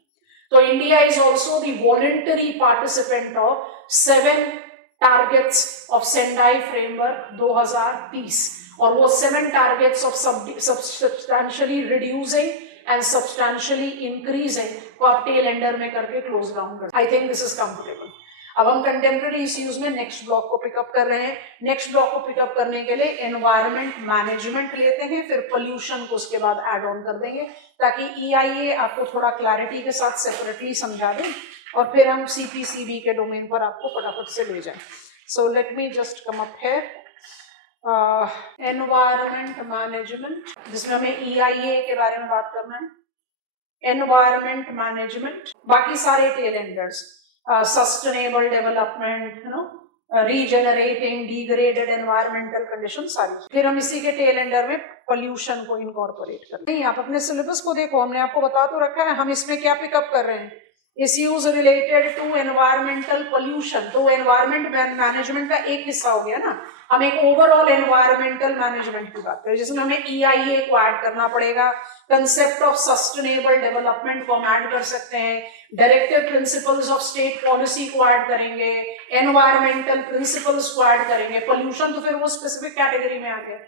तो India is also the voluntary participant of 7 targets of Sendai Framework 2030, और वो 7 targets of substantially reducing and substantially increasing को आप टेल एंडर में करके क्लोज डाउन कर. I think this is comfortable. अब हम कंटेम्प्रेरी इश्यूज में नेक्स्ट ब्लॉक को पिकअप कर रहे हैं. नेक्स्ट ब्लॉक को पिकअप करने के लिए एनवायरमेंट मैनेजमेंट लेते हैं, फिर पोल्यूशन को उसके बाद ऐड ऑन कर देंगे ताकि EIA आपको थोड़ा क्लैरिटी के साथ सेपरेटली समझा दें, और फिर हम CPCB के डोमेन पर आपको फटाफट से ले जाएं. So let me just come up here. Environment management, जिसमें हमें EIA के बारे में बात करना है. एनवायरमेंट मैनेजमेंट, बाकी सारे tell Anders, sustainable development, रीजेनरेटिंग degraded environmental condition, सारी. फिर हम इसी के टेल एंडर में पोल्यूशन को इनकॉर्पोरेट करते हैं. आप अपने सिलेबस को देखो, हमने आपको बता तो रखा है हम इसमें क्या पिकअप कर रहे हैं. Issues related to environmental pollution, तो एनवायरमेंट मैनेजमेंट का एक हिस्सा हो गया ना. हम एक ओवरऑल एनवायरमेंटल मैनेजमेंट की बात करें जिसमें हमें EIA को ऐड करना पड़ेगा. कंसेप्ट ऑफ सस्टेनेबल डेवलपमेंट को हम ऐड कर सकते हैं. Directive principles of state policy को ऐड करेंगे. एनवायरमेंटल प्रिंसिपल्स को ऐड करेंगे. पोल्यूशन तो फिर वो स्पेसिफिक कैटेगरी में आ गया,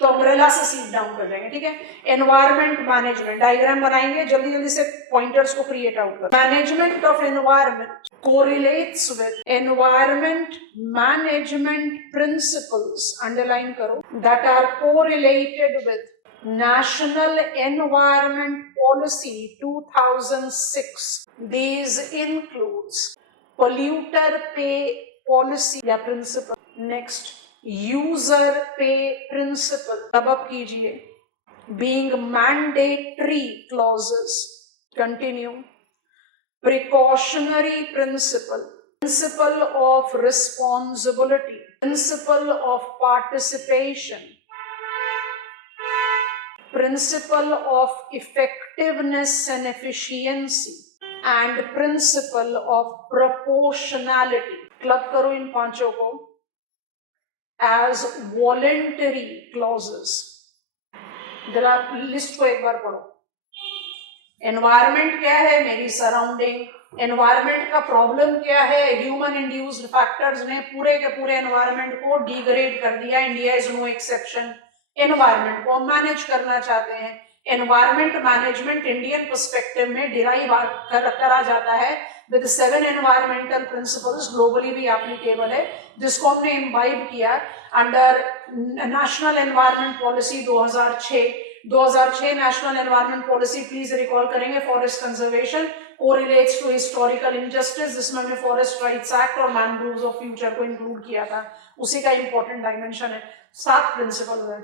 तो अम्ब्रेला से सीट डाउन कर देंगे. ठीक है. एनवायरमेंट मैनेजमेंट डायग्राम बनाएंगे, जल्दी जल्दी से पॉइंटर्स को क्रिएट आउट कर. Management of environment correlates with environment management principles, underline करो, that are correlated with National Environment Policy 2006. These includes polluter pay policy या principle. Next, user pay principle. तब अब कीजिए. Being mandatory clauses. Continue. Precautionary principle. Principle of responsibility. Principle of participation. Principle of effectiveness and efficiency, and principle of proportionality. Club करो इन पांचों को as voluntary clauses. जरा list को एक बार पढ़ो. एनवायरमेंट क्या है? मेरी सराउंडिंग. एनवायरमेंट का प्रॉब्लम क्या है? ह्यूमन इंड्यूस्ड फैक्टर्स ने पूरे के पूरे एनवायरमेंट को डिग्रेड कर दिया. India is no exception. Environment को मैनेज करना चाहते हैं. एनवायरमेंट मैनेजमेंट इंडियन पर्सपेक्टिव में डिराइव करा जाता है विद 7 एनवायरमेंटल प्रिंसिपल्स, ग्लोबली भी एप्लीकेबल है, जिसको हमने इम्बाइब किया under National Environment Policy 2006 National Environment Policy. Please recall करेंगे. Forest conservation correlates to historical injustice, जिसमें हमने फॉरेस्ट राइट्स एक्ट और मैनग्रोव्स ऑफ फ्यूचर को इंक्लूड किया था. उसी का इंपॉर्टेंट डायमेंशन है. 7 प्रिंसिपल है,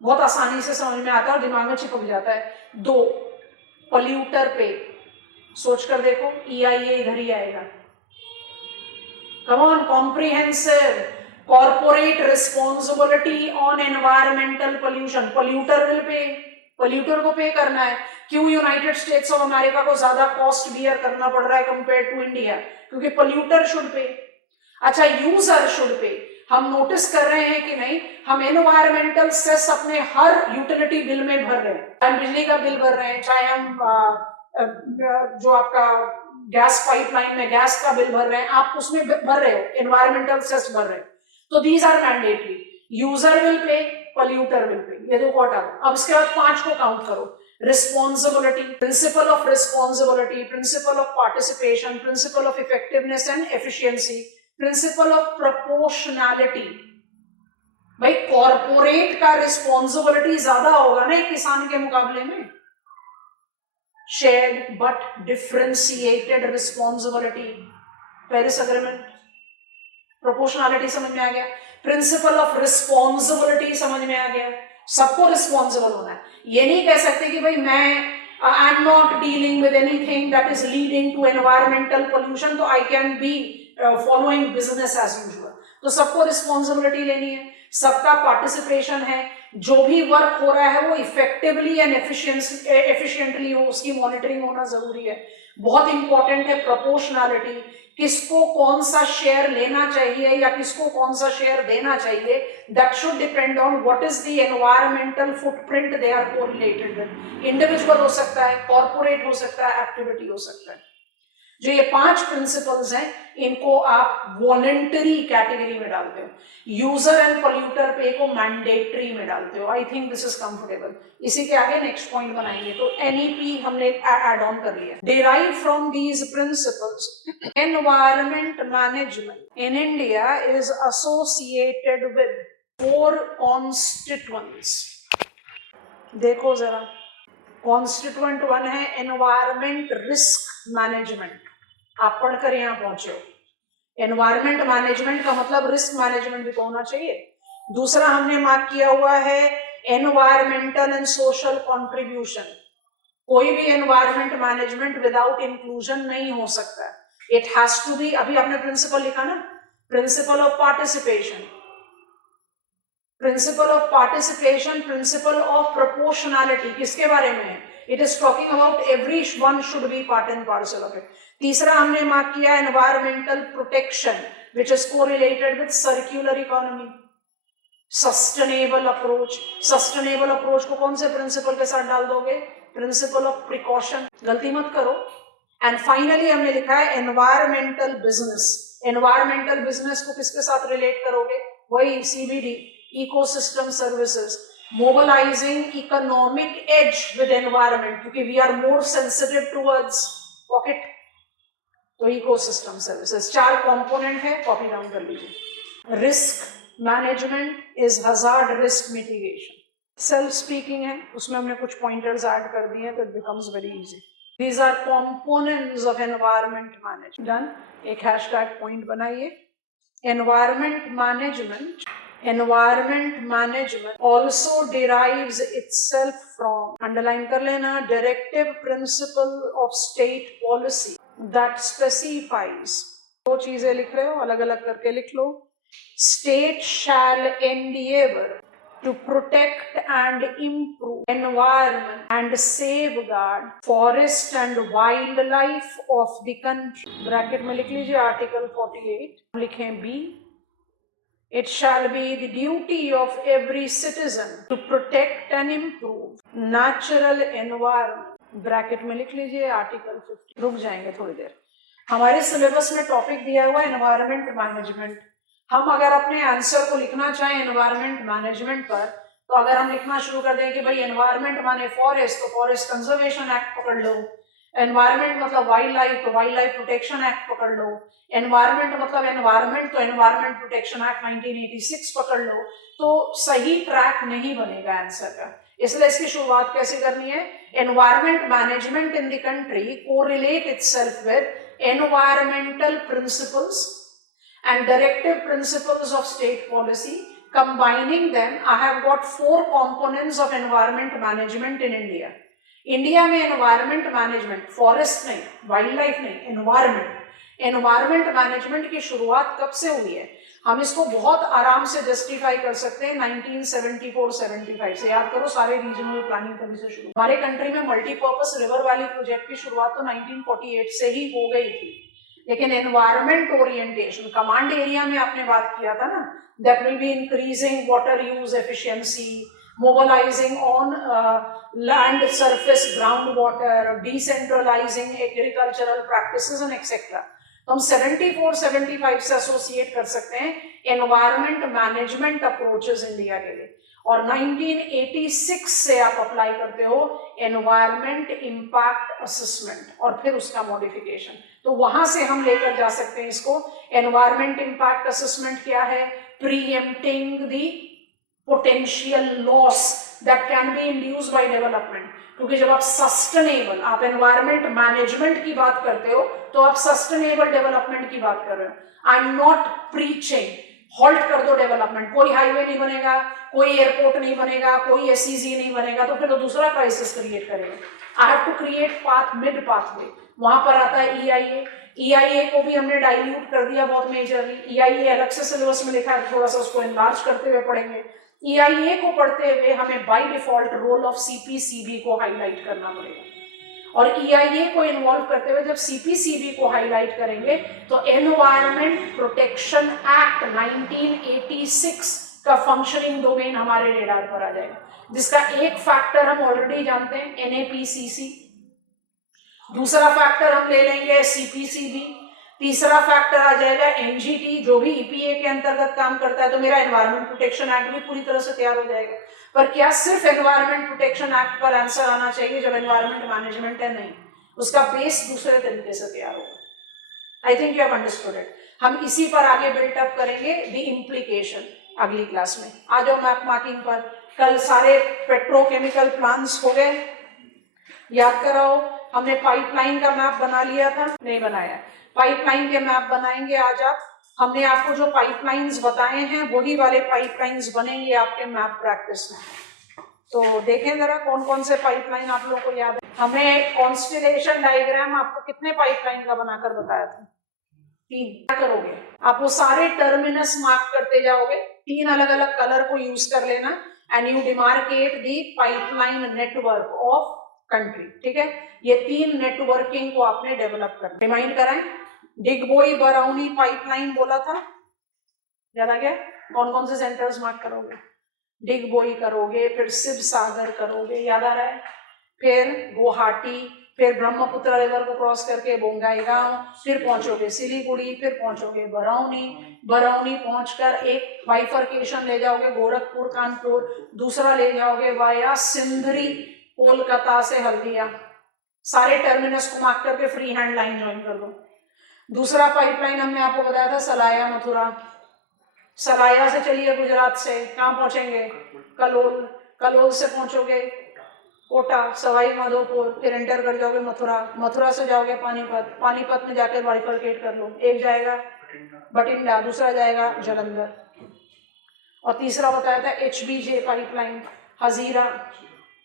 बहुत आसानी से समझ में आता है और दिमाग में चिपक जाता है. 2, पोल्यूटर पे. सोच कर देखो, EIA इधर ही आएगा. Come on, comprehensive corporate responsibility on environmental pollution. Polluter will pay. Polluter को पे करना है. क्यों यूनाइटेड स्टेट्स ऑफ अमेरिका को ज्यादा कॉस्ट बियर करना पड़ रहा है कंपेयर टू इंडिया? क्योंकि पोल्यूटर शुड पे. अच्छा, यूजर शुड पे. हम नोटिस कर रहे हैं कि नहीं, हम एनवायरमेंटल सेस अपने हर यूटिलिटी बिल में भर रहे हैं. चाहे हम बिजली का बिल भर रहे हैं, चाहे हम जो आपका गैस पाइपलाइन में गैस का बिल भर रहे हैं, आप उसमें भर रहे हो, एनवायरमेंटल सेस भर रहे हो. तो these are mandatory. User will pay, polluter will pay. ये 2 क्वार्टर. अब इसके बाद 5 को काउंट करो. Responsibility, principle of responsibility, principle of participation, principle of effectiveness and efficiency, principle of proportionality. भाई कॉर्पोरेट का रिस्पॉन्सिबिलिटी ज्यादा होगा ना एक किसान के मुकाबले में. Shared but differentiated responsibility, Paris agreement. Proportionality समझ में आ गया. प्रिंसिपल ऑफ रिस्पॉन्सिबिलिटी समझ में आ गया. सबको रिस्पॉन्सिबल होना है. ये नहीं कह सकते कि भाई मैं am not dealing with anything that is leading to environmental pollution, तो I can be following business as usual. तो सबको रिस्पॉन्सिबिलिटी लेनी है, सबका पार्टिसिपेशन है, जो भी वर्क हो रहा है वो इफेक्टिवली एंड एफिशिएंटली हो, उसकी मॉनिटरिंग होना जरूरी है। बहुत इंपॉर्टेंट है प्रोपोर्शनैलिटी, किसको कौन सा शेयर लेना चाहिए या किसको कौन सा शेयर देना चाहिए, that should depend on what is the environmental footprint they are correlated with. Individual हो सकता है, कॉर्पोरेट हो सकता है, एक्टिविटी हो सकता है। जो ये 5 प्रिंसिपल्स हैं, इनको आप वॉलंटरी कैटेगरी में डालते हो, यूजर एंड पोल्यूटर पे को मैंडेटरी में डालते हो। आई थिंक दिस इज कंफर्टेबल। इसी के आगे नेक्स्ट पॉइंट बनाएंगे। तो एनईपी हमने ऐड ऑन कर लिया। Derive from these principles environment management in India is associated with 4 constituents. देखो जरा, कॉन्स्टिट्यूएंट 1 है एनवायरमेंट रिस्क मैनेजमेंट। आप पढ़कर यहां पहुंचे हो, एनवायरमेंट मैनेजमेंट का मतलब रिस्क मैनेजमेंट भी तो होना चाहिए। दूसरा हमने मार्क किया हुआ है एनवायरमेंटल एंड सोशल कंट्रीब्यूशन। कोई भी एनवायरमेंट मैनेजमेंट विदाउट इंक्लूजन नहीं हो सकता, इट हैज टू बी। अभी आपने प्रिंसिपल लिखा ना, principle of participation, principle of participation, principle of proportionality, किसके बारे में है? It is talking about every one should be part and parcel of it. तीसरा हमने मार्क किया environmental protection which is correlated with circular economy, sustainable approach. Sustainable approach को कौन से प्रिंसिपल के साथ डाल दोगे? प्रिंसिपल ऑफ प्रिकॉशन, गलती मत करो। एंड फाइनली हमने लिखा है एनवायरमेंटल बिजनेस। एनवायरमेंटल बिजनेस को किसके साथ रिलेट करोगे? वही CBD, ecosystem services, mobilizing economic edge with environment, क्योंकि we are more sensitive towards pocket. तो इकोसिस्टम सर्विसेज 4 कंपोनेंट है, कॉपी डाउन कर लीजिए। Risk management is hazard risk mitigation. Self speaking है, उसमें हमने कुछ पॉइंटर्स ऐड कर दिए हैं, तो it becomes very easy. These are components of environment management. Done. एक hashtag point बनाइए। Environment management also derives itself from, underline कर लेना, directive principle of state policy that specifies। 2 चीजें लिख रहे हो, अलग अलग करके लिख लो। State shall endeavor to protect and improve environment and safeguard forest and wildlife of the country। Bracket में लिख लीजिए आर्टिकल 48, लिखें B। It shall be the duty of every citizen to protect and improve natural environment। Bracket में लिख लीजिए article 50। रुक जाएंगे थोड़ी देर। हमारे सिलेबस में टॉपिक दिया हुआ है एनवायरमेंट मैनेजमेंट। हम अगर अपने आंसर को लिखना चाहें एनवायरमेंट मैनेजमेंट पर, तो अगर हम लिखना शुरू कर दें कि भाई एनवायरमेंट माने फॉरेस्ट, तो फॉरेस्ट कंजर्वेशन एक्ट पकड़ लो। एनवायरमेंट मतलब वाइल्ड लाइफ, तो वाइल्ड लाइफ प्रोटेक्शन एक्ट पकड़ लो। एनवायरमेंट मतलब एनवायरमेंट, तो एनवायरमेंट प्रोटेक्शन एक्ट 1986 पकड़ लो। तो सही ट्रैक नहीं बनेगा आंसर का। इसलिए इसकी शुरुआत कैसे करनी है? Environment management in the country correlate itself with environmental principles and directive principles of state policy. Combining them, I have got 4 components of environment management in India. India में environment management, forest नहीं, wildlife नहीं, environment management की शुरुआत कब से हुई है? हम इसको बहुत आराम से जस्टिफाई कर सकते हैं 1974-75 से। याद करो, सारे रीजनल प्लानिंग तभी से शुरू। हमारे कंट्री में मल्टीपर्पज रिवर वैली प्रोजेक्ट की शुरुआत तो 1948 से ही हो गई थी, लेकिन एनवायरमेंट ओरिएंटेशन, कमांड एरिया में आपने बात किया था ना, that will be increasing water use efficiency, mobilising on land surface ground water, decentralising agricultural practices and etcetera. तो हम 74-75 से एसोसिएट कर सकते हैं एनवायरमेंट मैनेजमेंट अप्रोचेस इंडिया के लिए। और 1986 से आप अप्लाई करते हो एनवायरमेंट इंपैक्ट असेसमेंट और फिर उसका मॉडिफिकेशन। तो वहां से हम लेकर जा सकते हैं इसको। एनवायरमेंट इंपैक्ट असेसमेंट क्या है? Preempting the potential loss that can be induced by development. क्योंकि जब आप सस्टेनेबल, आप एनवायरमेंट मैनेजमेंट की बात करते हो, तो आप सस्टेनेबल डेवलपमेंट की बात कर रहे हो। I am not preaching halt कर दो डेवलपमेंट, कोई हाईवे नहीं बनेगा, कोई एयरपोर्ट नहीं बनेगा, कोई एसईजी नहीं बनेगा, तो फिर तो दूसरा क्राइसिस क्रिएट करेगा। I have to create path, mid pathway. वहां पर आता है EIA। EIA को भी हमने डाइल्यूट कर दिया बहुत मेजरली। EIA अलग से सिलेबस में लिखा है, थोड़ा सा उसको एनलार्ज करते हुए पढ़ेंगे। EIA को पढ़ते हुए हमें by default role of CPCB को हाईलाइट करना पड़ेगा, और EIA को इन्वॉल्व करते हुए जब CPCB को हाईलाइट करेंगे तो एनवायरमेंट प्रोटेक्शन एक्ट 1986 का फंक्शनिंग डोमेन हमारे रेडार पर आ जाएगा, जिसका एक फैक्टर हम ऑलरेडी जानते हैं NAPCC, दूसरा फैक्टर हम ले लेंगे CPCB, तीसरा फैक्टर आ जाएगा NGT जो भी EPA के अंतर्गत काम करता है। तो मेरा एनवायरमेंट प्रोटेक्शन एक्ट भी पूरी तरह से तैयार हो जाएगा। पर क्या सिर्फ एनवायरमेंट प्रोटेक्शन एक्ट पर आंसर आना चाहिए जब एनवायरमेंट मैनेजमेंट है? नहीं, उसका बेस दूसरे तरीके से तैयार होगा। I think you have understood it. हम इसी पर आगे बिल्टअप करेंगे द इम्प्लीकेशन अगली क्लास में। आ जाओ मैप मार्किंग पर। कल सारे पेट्रोकेमिकल प्लांट्स हो गए, याद कराओ। हमने पाइपलाइन का मैप बना लिया था, नहीं बनाया। पाइपलाइन के मैप बनाएंगे आज आप। हमने आपको जो पाइपलाइंस बताए हैं वही वाले पाइपलाइंस बनेंगे आपके मैप प्रैक्टिस में। तो देखें जरा कौन कौन से पाइपलाइन आप लोगों को याद है। हमें कॉन्स्टेलेशन डायग्राम आपको कितने पाइपलाइन का बनाकर बताया था? 3। क्या करोगे आप? वो सारे टर्मिनस मार्क करते जाओगे, 3 अलग अलग कलर को यूज कर लेना, and you demarcate the pipeline network of country. ठीक है, ये 3 नेटवर्किंग को आपने डेवलप करना। रिमाइंड कराएं, डिगबोई बरौनी पाइपलाइन बोला था, याद आ गया? कौन कौन से सेंटर्स मार्क करोगे? डिगबोई करोगे, फिर शिव सागर करोगे, याद आ रहा है? फिर गुवाहाटी, फिर ब्रह्मपुत्र रिवर को क्रॉस करके बोंगाईगांव, फिर पहुंचोगे सिलीगुड़ी, फिर पहुंचोगे बरौनी। बरौनी पहुंचकर एक बाइफर्केशन ले जाओगे गोरखपुर कानपुर, दूसरा ले जाओगे वाया सिंधरी कोलकाता से हल्दिया। सारे टर्मिनस को मार्क करके फ्री हैंड लाइन ज्वाइन कर दो। दूसरा पाइपलाइन हमने आपको बताया था सलाया मथुरा। सलाया से चलिए गुजरात से कहाँ पहुंचेंगे? कलोल। कलोल से पहुंचोगे कोटा, सवाई माधोपुर, फिर एंटर कर जाओगे मथुरा। मथुरा से जाओगे पानीपत, पानीपत में जाकर बाइफर्केट कर लो। एक जाएगा बठिंडा, दूसरा जाएगा जालंधर, और तीसरा बताया था HBJ पाइपलाइन हजीरा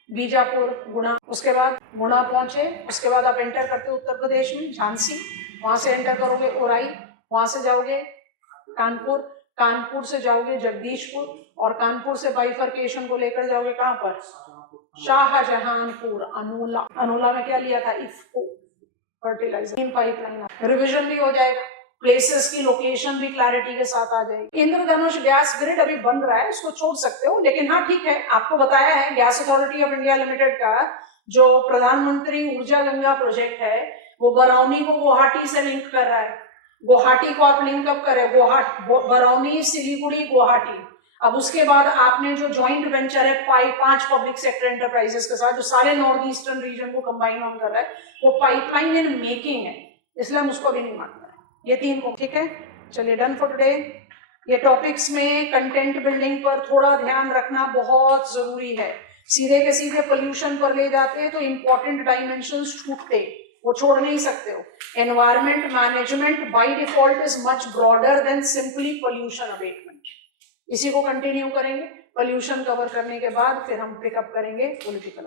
बीजापुर गुना। उसके बाद गुना पहुंचे, उसके बाद आप एंटर करते हो उत्तर प्रदेश में झांसी, वहां से एंटर करोगे ओराई, वहां से जाओगे कानपुर, कानपुर से जाओगे जगदीशपुर, और कानपुर से बाइफर्केशन को लेकर जाओगे कहां पर? शाहजहांपुर। अनूला। अनूला में क्या लिया था? इफ्को फर्टिलाइजर। पाइपलाइन रिविजन भी हो जाएगा, प्लेसेस की लोकेशन भी क्लैरिटी के साथ आ जाएगी। इंद्रधनुष गैस ग्रिड अभी बन रहा है, उसको छोड़ सकते हो, लेकिन हाँ ठीक है, आपको बताया है gas authority of India limited का जो प्रधानमंत्री ऊर्जा गंगा प्रोजेक्ट है वो बरौनी को गुवाहाटी से लिंक कर रहा है। गुवाहाटी को आप लिंक अप करें, बरौनी सिलीगुड़ी गुवाहाटी। अब उसके बाद आपने जो ज्वाइंट वेंचर है 5 पब्लिक सेक्टर एंटरप्राइजेस के साथ, जो सारे नॉर्थ ईस्टर्न रीजन को कंबाइन ऑन कर रहा है, वो पाइपलाइन इन मेकिंग है, इसलिए हम उसको भी नहीं मानते। ये 3 को, ठीक है। चलिए, डन फॉर टुडे। ये टॉपिक्स में कंटेंट बिल्डिंग पर थोड़ा ध्यान रखना बहुत जरूरी है। सीधे के सीधे पोल्यूशन पर ले जाते हैं तो इंपॉर्टेंट डायमेंशंस छूटते, वो छोड़ नहीं सकते हो। Environment management by default is much broader than simply pollution abatement. इसी को कंटिन्यू करेंगे। पोल्यूशन कवर करने के बाद फिर हम पिकअप करेंगे पॉलिटिकल।